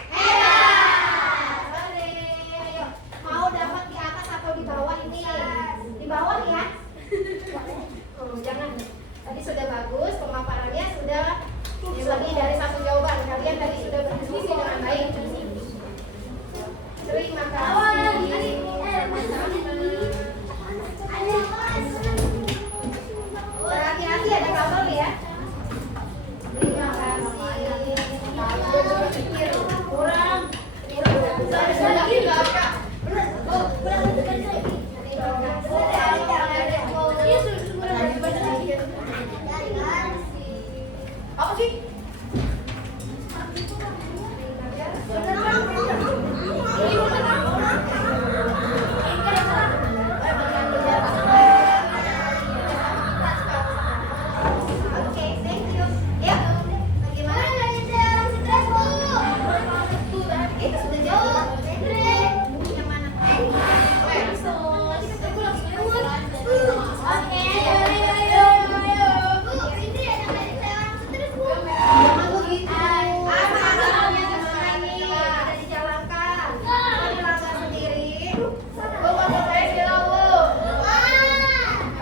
Hebat. Oke, ayo. Mau dapat di atas atau di bawah ini? Di bawah ya. Oh, jangan. Tadi sudah bagus, pemaparannya sudah lebih dari satu jawaban. Kalian tadi sudah berdiskusi dengan baik. Terima kasih. Berhati-hati ada kabel ya. Terima kasih. Kurang. Sudah lagi Kak. Apa sih? Oke, thank you. Ya, bagaimana? Itu sudah jawab. Yang mana? Oke, jangan begitu. Apa-apanya semuanya ada dijalankan. Kalian langgar sendiri.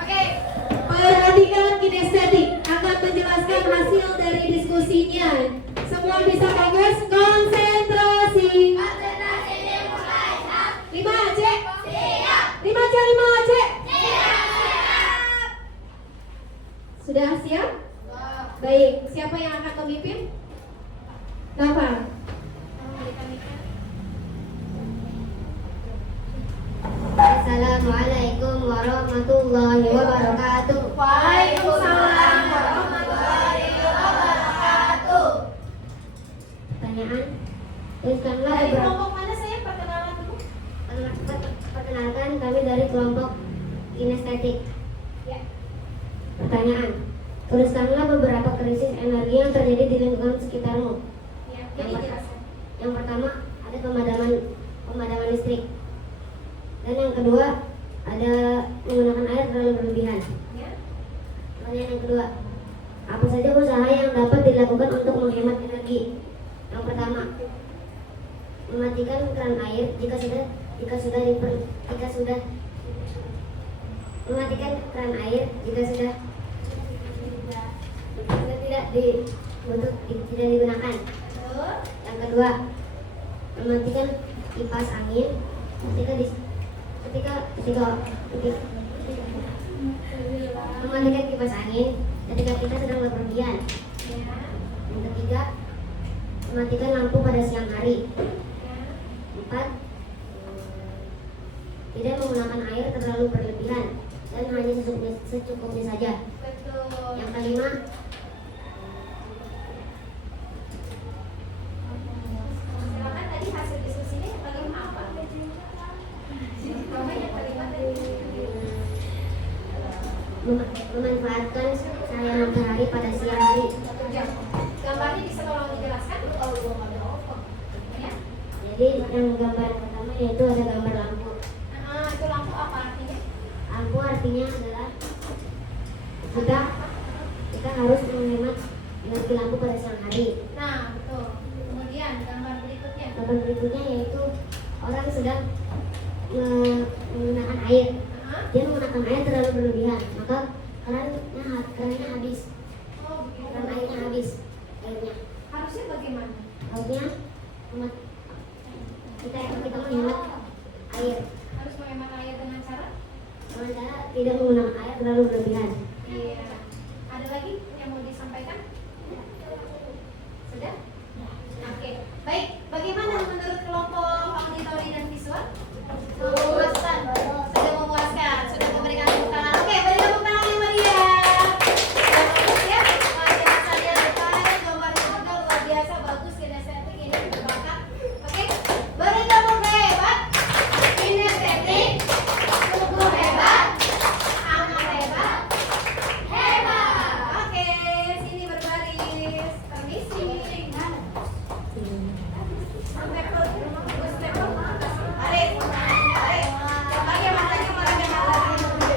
Oke. Perhatikan kinestetik akan menjelaskan hasil dari diskusinya. Semua bisa fokus, konsentrasi. 5C. 5C, 5C. Sudah siap? Baik, siapa yang akan memimpin? Nova. Assalamualaikum warahmatullahi wabarakatuh. Waalaikumsalam warahmatullahi wabarakatuh. Pertanyaan. Tuliskanlah Dari beberapa. kelompok mana saya perkenalan dulu? Perkenalkan kami dari kelompok kinestetik. Ya. Pertanyaan. Tuliskanlah beberapa krisis energi yang terjadi di lingkungan sekitarmu. Ya, jadi jelaskan. Yang pertama ada pemadaman listrik. Dan yang kedua ada menggunakan air terlalu berlebihan. Ya. Pertanyaan yang kedua, apa saja usaha yang dapat dilakukan untuk menghemat energi? Yang pertama, mematikan keran air jika mematikan keran air jika sudah tidak digunakan. Yang kedua, mematikan kipas angin mematikan kipas angin ketika kita sedang bepergian. Yang ketiga, mematikan lampu pada siang hari. 4, tidak menggunakan air terlalu berlebihan dan hanya secukupnya saja. Betul. Yang kelima, Silakan tadi hasil diskusinya yang paling apa? Coba yang kelima tadi. memanfaatkan cahaya matahari pada siang hari. Gambarnya bisa tolong dijelaskan? Kalau gua nggak ada off. Ya. Jadi yang gambar pertama yaitu ada gambar lampu. Nah, itu lampu apa artinya? Lampu artinya adalah kita harus menghemat energi lampu pada siang hari. Nah, betul. Kemudian gambar berikutnya. Gambar berikutnya yaitu orang sedang menggunakan air. Dia menggunakan air terlalu berlebihan, maka kerannya habis. Harusnya hemat- kita menghemat air Harus menghemat air dengan cara? dengan cara tidak menggunakan air terlalu berlebihan. Iya. Ada lagi yang mau disampaikan? Sudah? Oke. Baik, bagaimana menurut kelompok auditori dan visual? Memuaskan. Sudah memuaskan. Sudah memberikan tepuk tangan. Oke, beri tepuk tangan yang meriah. Bagus ya. Wajah saya depan, gambarnya juga luar biasa bagus, kinestetik ini berbakat. Oke, beri tepuk hebat. Kinestetik, sungguh hebat, amat hebat, hebat. Oke, sini berbaris. Permisi. Sampai perut, tarik, tarik. Coba matanya merajang lagi.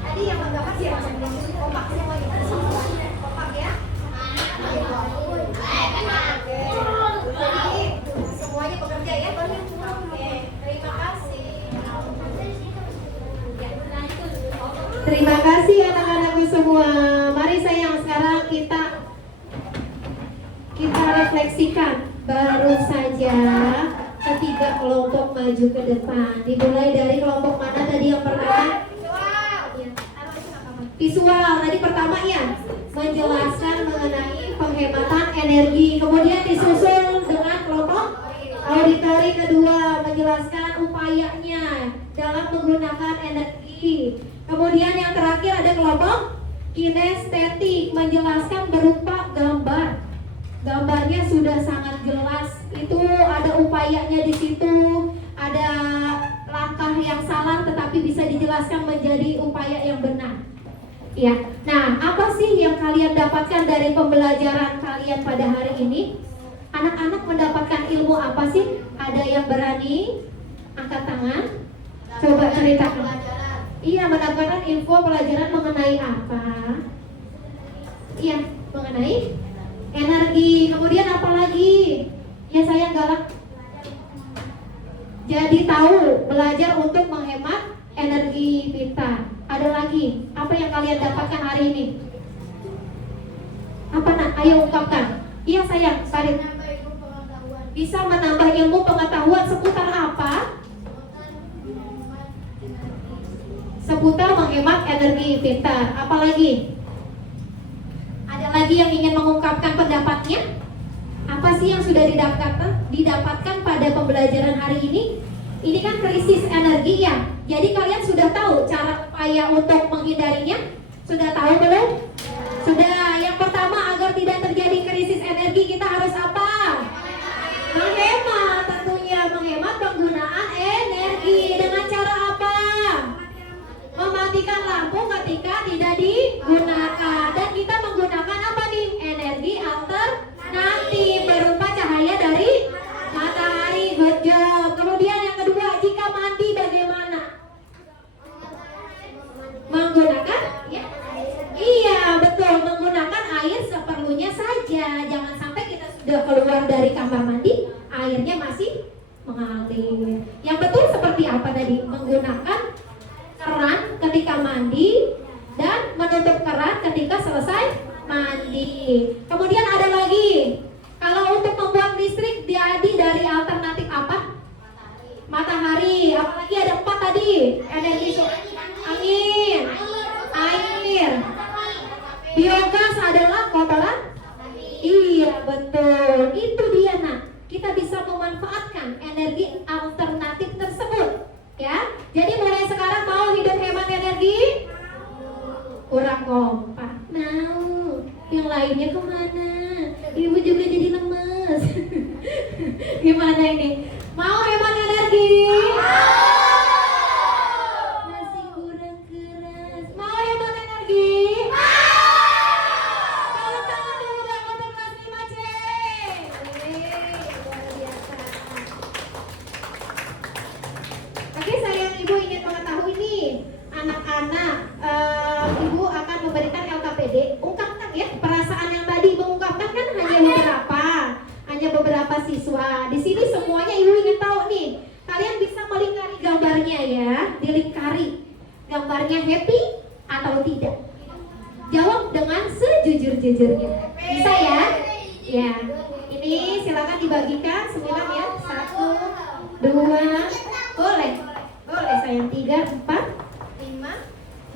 Tadi yang membakar siapa? Kompak semuanya. Kompak ya. Jadi semuanya bekerja ya. Oke, terima kasih. Terima kasih anak-anakku semua. Mari sayang sekarang kita refleksikan. Baru saja ketiga kelompok maju ke depan. Dimulai dari kelompok mana tadi yang pertama? Visual. Tadi pertama ya, menjelaskan mengenai penghematan energi. Kemudian disusul dengan kelompok auditori kedua, menjelaskan upayanya dalam menggunakan energi. Kemudian yang terakhir ada kelompok kinestetik, menjelaskan berupa gambar. Gambarnya sudah sangat jelas. Itu ada upayanya di situ, ada langkah yang salah tetapi bisa dijelaskan menjadi upaya yang benar. Ya. Nah, apa sih yang kalian dapatkan dari pembelajaran kalian pada hari ini? Anak-anak mendapatkan ilmu apa sih? Ada yang berani angkat tangan? Coba ceritakan. Iya, mendapatkan info pelajaran mengenai apa? Iya, mengenai energi. Kemudian apa lagi? Ya saya galak. Jadi tahu, belajar untuk menghemat energi kita. Ada lagi? Apa yang kalian dapatkan hari ini? Apa nak? Ayo ungkapkan. Iya sayang, Farid. Bisa menambah ilmu pengetahuan seputar apa? Seputar menghemat energi pintar. Apa lagi? Ada lagi yang ingin mengungkapkan pendapatnya? Apa sih yang sudah didapatkan pada pembelajaran hari ini? Ini kan krisis energi ya. Jadi kalian sudah tahu cara upaya untuk menghindarinya? Sudah tahu belum? Sudah. Yang pertama, agar tidak terjadi krisis energi kita harus apa? Menghemat, tentunya menghemat penggunaan energi. Dengan cara apa? Mematikan lampu ketika tidak digunakan. Dan kita menggunakan apa nih? Energi alternatif berupa cahaya dari matahari. Good job. Kemudian yang kedua, jika mandi bagaimana? Menggunakan? Ya. Iya, betul. Menggunakan air seperlunya saja. Jangan sampai kita sudah keluar dari kamar mandi, airnya masih mengalir. Yang betul seperti apa tadi? Menggunakan keran ketika mandi dan menutup keran ketika selesai mandi. Kemudian ada lagi, kalau untuk membuat listrik jadi dari alternatif apa? Matahari. Apalagi ada 4 tadi. Energi angin, air. Biogas adalah kotoran. Iya betul. Itu dia nak. Kita bisa memanfaatkan energi alternatif tersebut. Ya. Jadi mulai sekarang mau hidup hemat energi? Kurang kompak. Mau. Yang lainnya kemana? Ibu juga jadi lemes. Gimana ini? Mau hemat energi? Masih kurang keras. Mau hemat energi? Kalau tangan dulu dong untuk kelas 5C. Luar biasa. Oke sayang, ibu ingin mengetahui nih, anak-anak, ibu akan memberikan LKPD. Ungkapkan ya perasaan yang tadi ibu ungkapkan kan hanya beberapa siswa. Di sini semuanya ibu ingin tahu nih, kalian bisa melingkari gambarnya ya, dilingkari gambarnya happy atau tidak. Jawab dengan sejujur-jujurnya. Bisa ya? Ya, ini silakan dibagikan 9 ya. 1, 2, boleh. Boleh sayang, 3, 4, 5,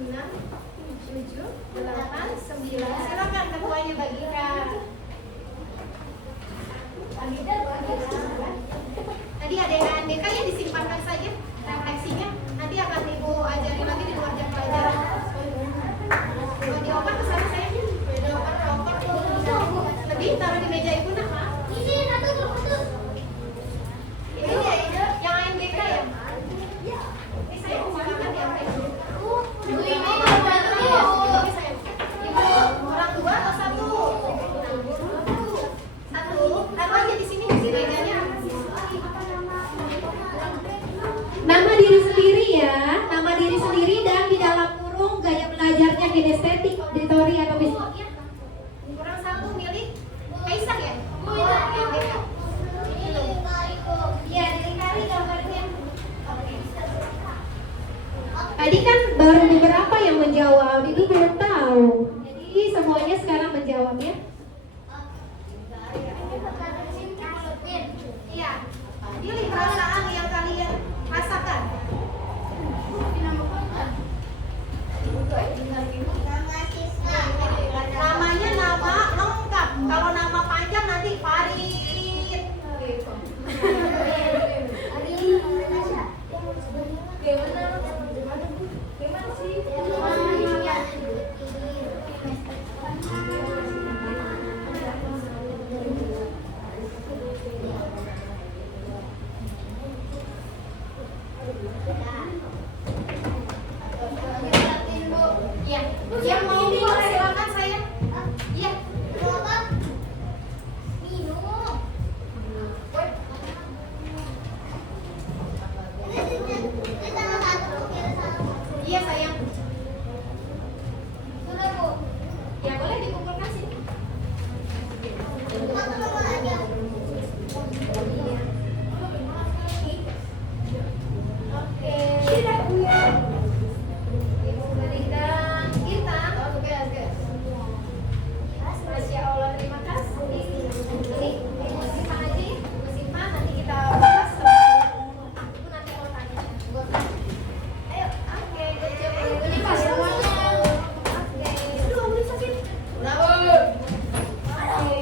6, 7, 8, 9. Silakan ketuanya bagikan. Tadi ada yang ANDK ya, disimpankan saja refleksinya. Nanti akan Ibu ajarin lagi di luar jam pelajaran. Kalau dioper ke sana saya. Dioper. Lebih taruh di meja Ibu nak. Ini yang ANDK ya? Ini saya silakan diambil. Ibu ini orang dua atau satu? Taruh aja di sini mejanya. Nama diri sendiri ya, nama diri sendiri dan di dalam kurung gaya belajarnya kinestetik, auditori atau bisnisnya. Kurang satu milik Aisyah ya? Iya, dari kali gambarnya. Tadi kan baru beberapa yang menjawab, itu belum tahu. Jadi semuanya sekarang menjawab ya. Iya, pilih perasaan yang kalian rasakan. Namanya nama lengkap. Kalau nama panjang nanti Farid. Iya, yang mau minum silakan saya. Iya. Iya sayang. Ya boleh dikumpulkan sini. Oke. Ibu berikan kita. Masya Allah, terima kasih. Ini simpan aja ya. Simpan, nanti kita bahas. Ibu nanti mau tanya. Ayo, oke. Ini pas semuanya. Oke. Belum bisa sih. Bravo. Oke.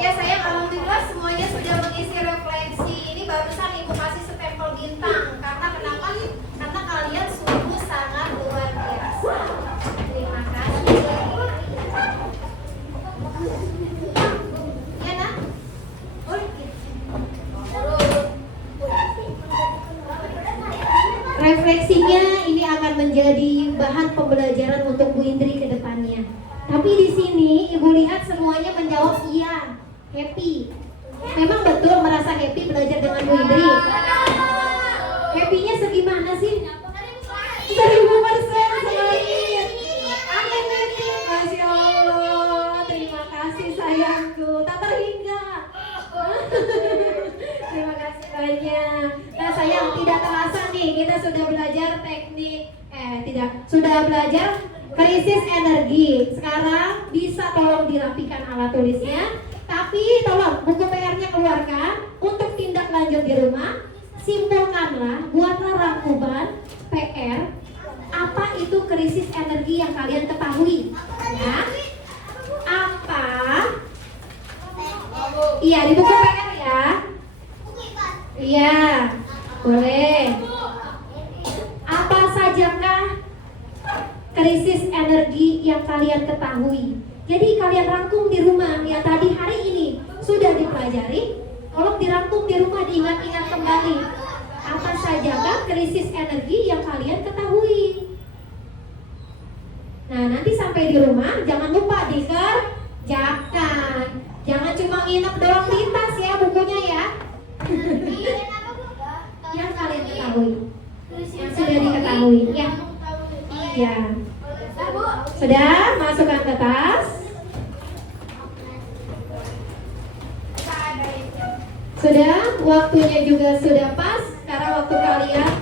Ya sayang, alhamdulillah semuanya sudah mengisi refleksi. Ini barusan Ibu kasih stempel bintang. Karena kenapa? Karena kalian sungguh sangat luar biasa. Terima kasih. Ya nak? Refleksinya ini akan menjadi bahan pembelajaran untuk Bu Indri ke depannya. Tapi di sini Ibu lihat semuanya menjawab iya, happy. Memang betul merasa happy belajar dengan Bu Indri. Happy-nya segimana sih? 1000% selain. Amin. Masya Allah. Terima kasih sayangku. Tak terhingga. Terima kasih banyak. Nah sayang, tidak terasa nih kita sudah belajar teknik. Sudah belajar krisis energi. Sekarang bisa tolong dirapikan alat tulisnya. Tapi tolong buku PR-nya keluarkan. Untuk tindak lanjut di rumah, simpulkanlah, buatlah rangkuman PR. Apa itu krisis energi yang kalian ketahui? Ya. Apa? Iya, di buku PR ya. Iya, boleh. Apa saja krisis energi yang kalian ketahui. Jadi kalian rangkum di rumah yang tadi hari ini sudah dipelajari. Tolong dirangkum di rumah, diingat-ingat kembali. Apa sajakah krisis energi yang kalian ketahui? Nah, nanti sampai di rumah jangan lupa dikerjakan. Jangan cuma nginep doang di tas ya bukunya ya. Yang kalian ketahui, yang sudah diketahui ya. Iya. Sudah masukkan ke tas. Sudah, waktunya juga sudah pas. Sekarang waktu kalian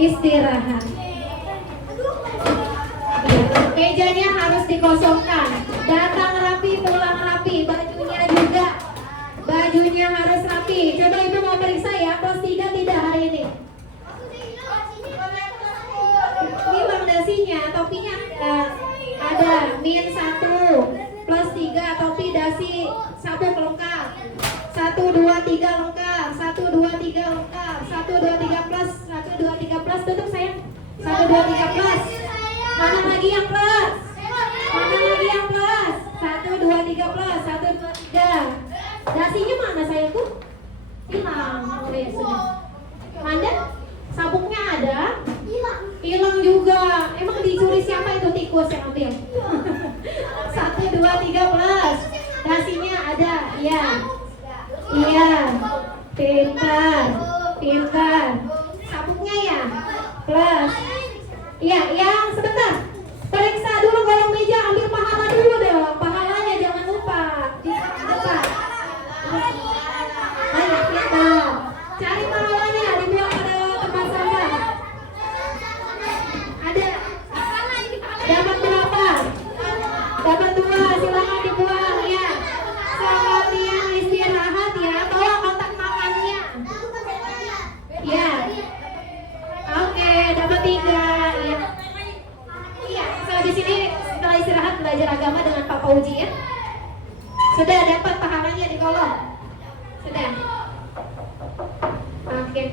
istirahat. Ya, mejanya harus dikosongkan. Datang rapi, pulang rapi. Bajunya harus rapi. Coba ibu mau periksa ya, plus 3 tidak hari ini. Hilang dasinya, topinya ada -1 plus 3 topi dasi sabuk lengkap. 1, 2, 3 lengkap. 1, 2, 3 lengkap. 1, 2, 3 plus. 1, 2, 3 plus. Tutup sayang. 1, 2, 3 plus. Mana lagi yang plus? Mana lagi yang plus? 1, 2, 3 plus. 1, 2, 3. Dasinya mana sayangku? Hilang. Oke, sudah. Manda? Sabuknya ada? Hilang juga. Emang dicuri siapa itu tikus yang ambil? 1, 2, 3 plus. Dasinya ada. Iya. Iya. Pintar. Sabuknya ya? Plus. Iya, yang sebentar. Periksa dulu kolong meja, ambil pahala dulu dong. Pahalanya jangan lupa. Di depan. Ayo kita cari pahalanya, dibuang pada tempat sampah. Ada. Dapat berapa? Dapat 2, silakan dibuang ya. Selamat siang, istirahat ya. Tolong kotak makannya. Ya. Oke, dapat 3 ya. Iya, so di sini setelah istirahat belajar agama dengan Pak Uji ya. Sudah dapat pahalanya di kolom. Sudah. Oke.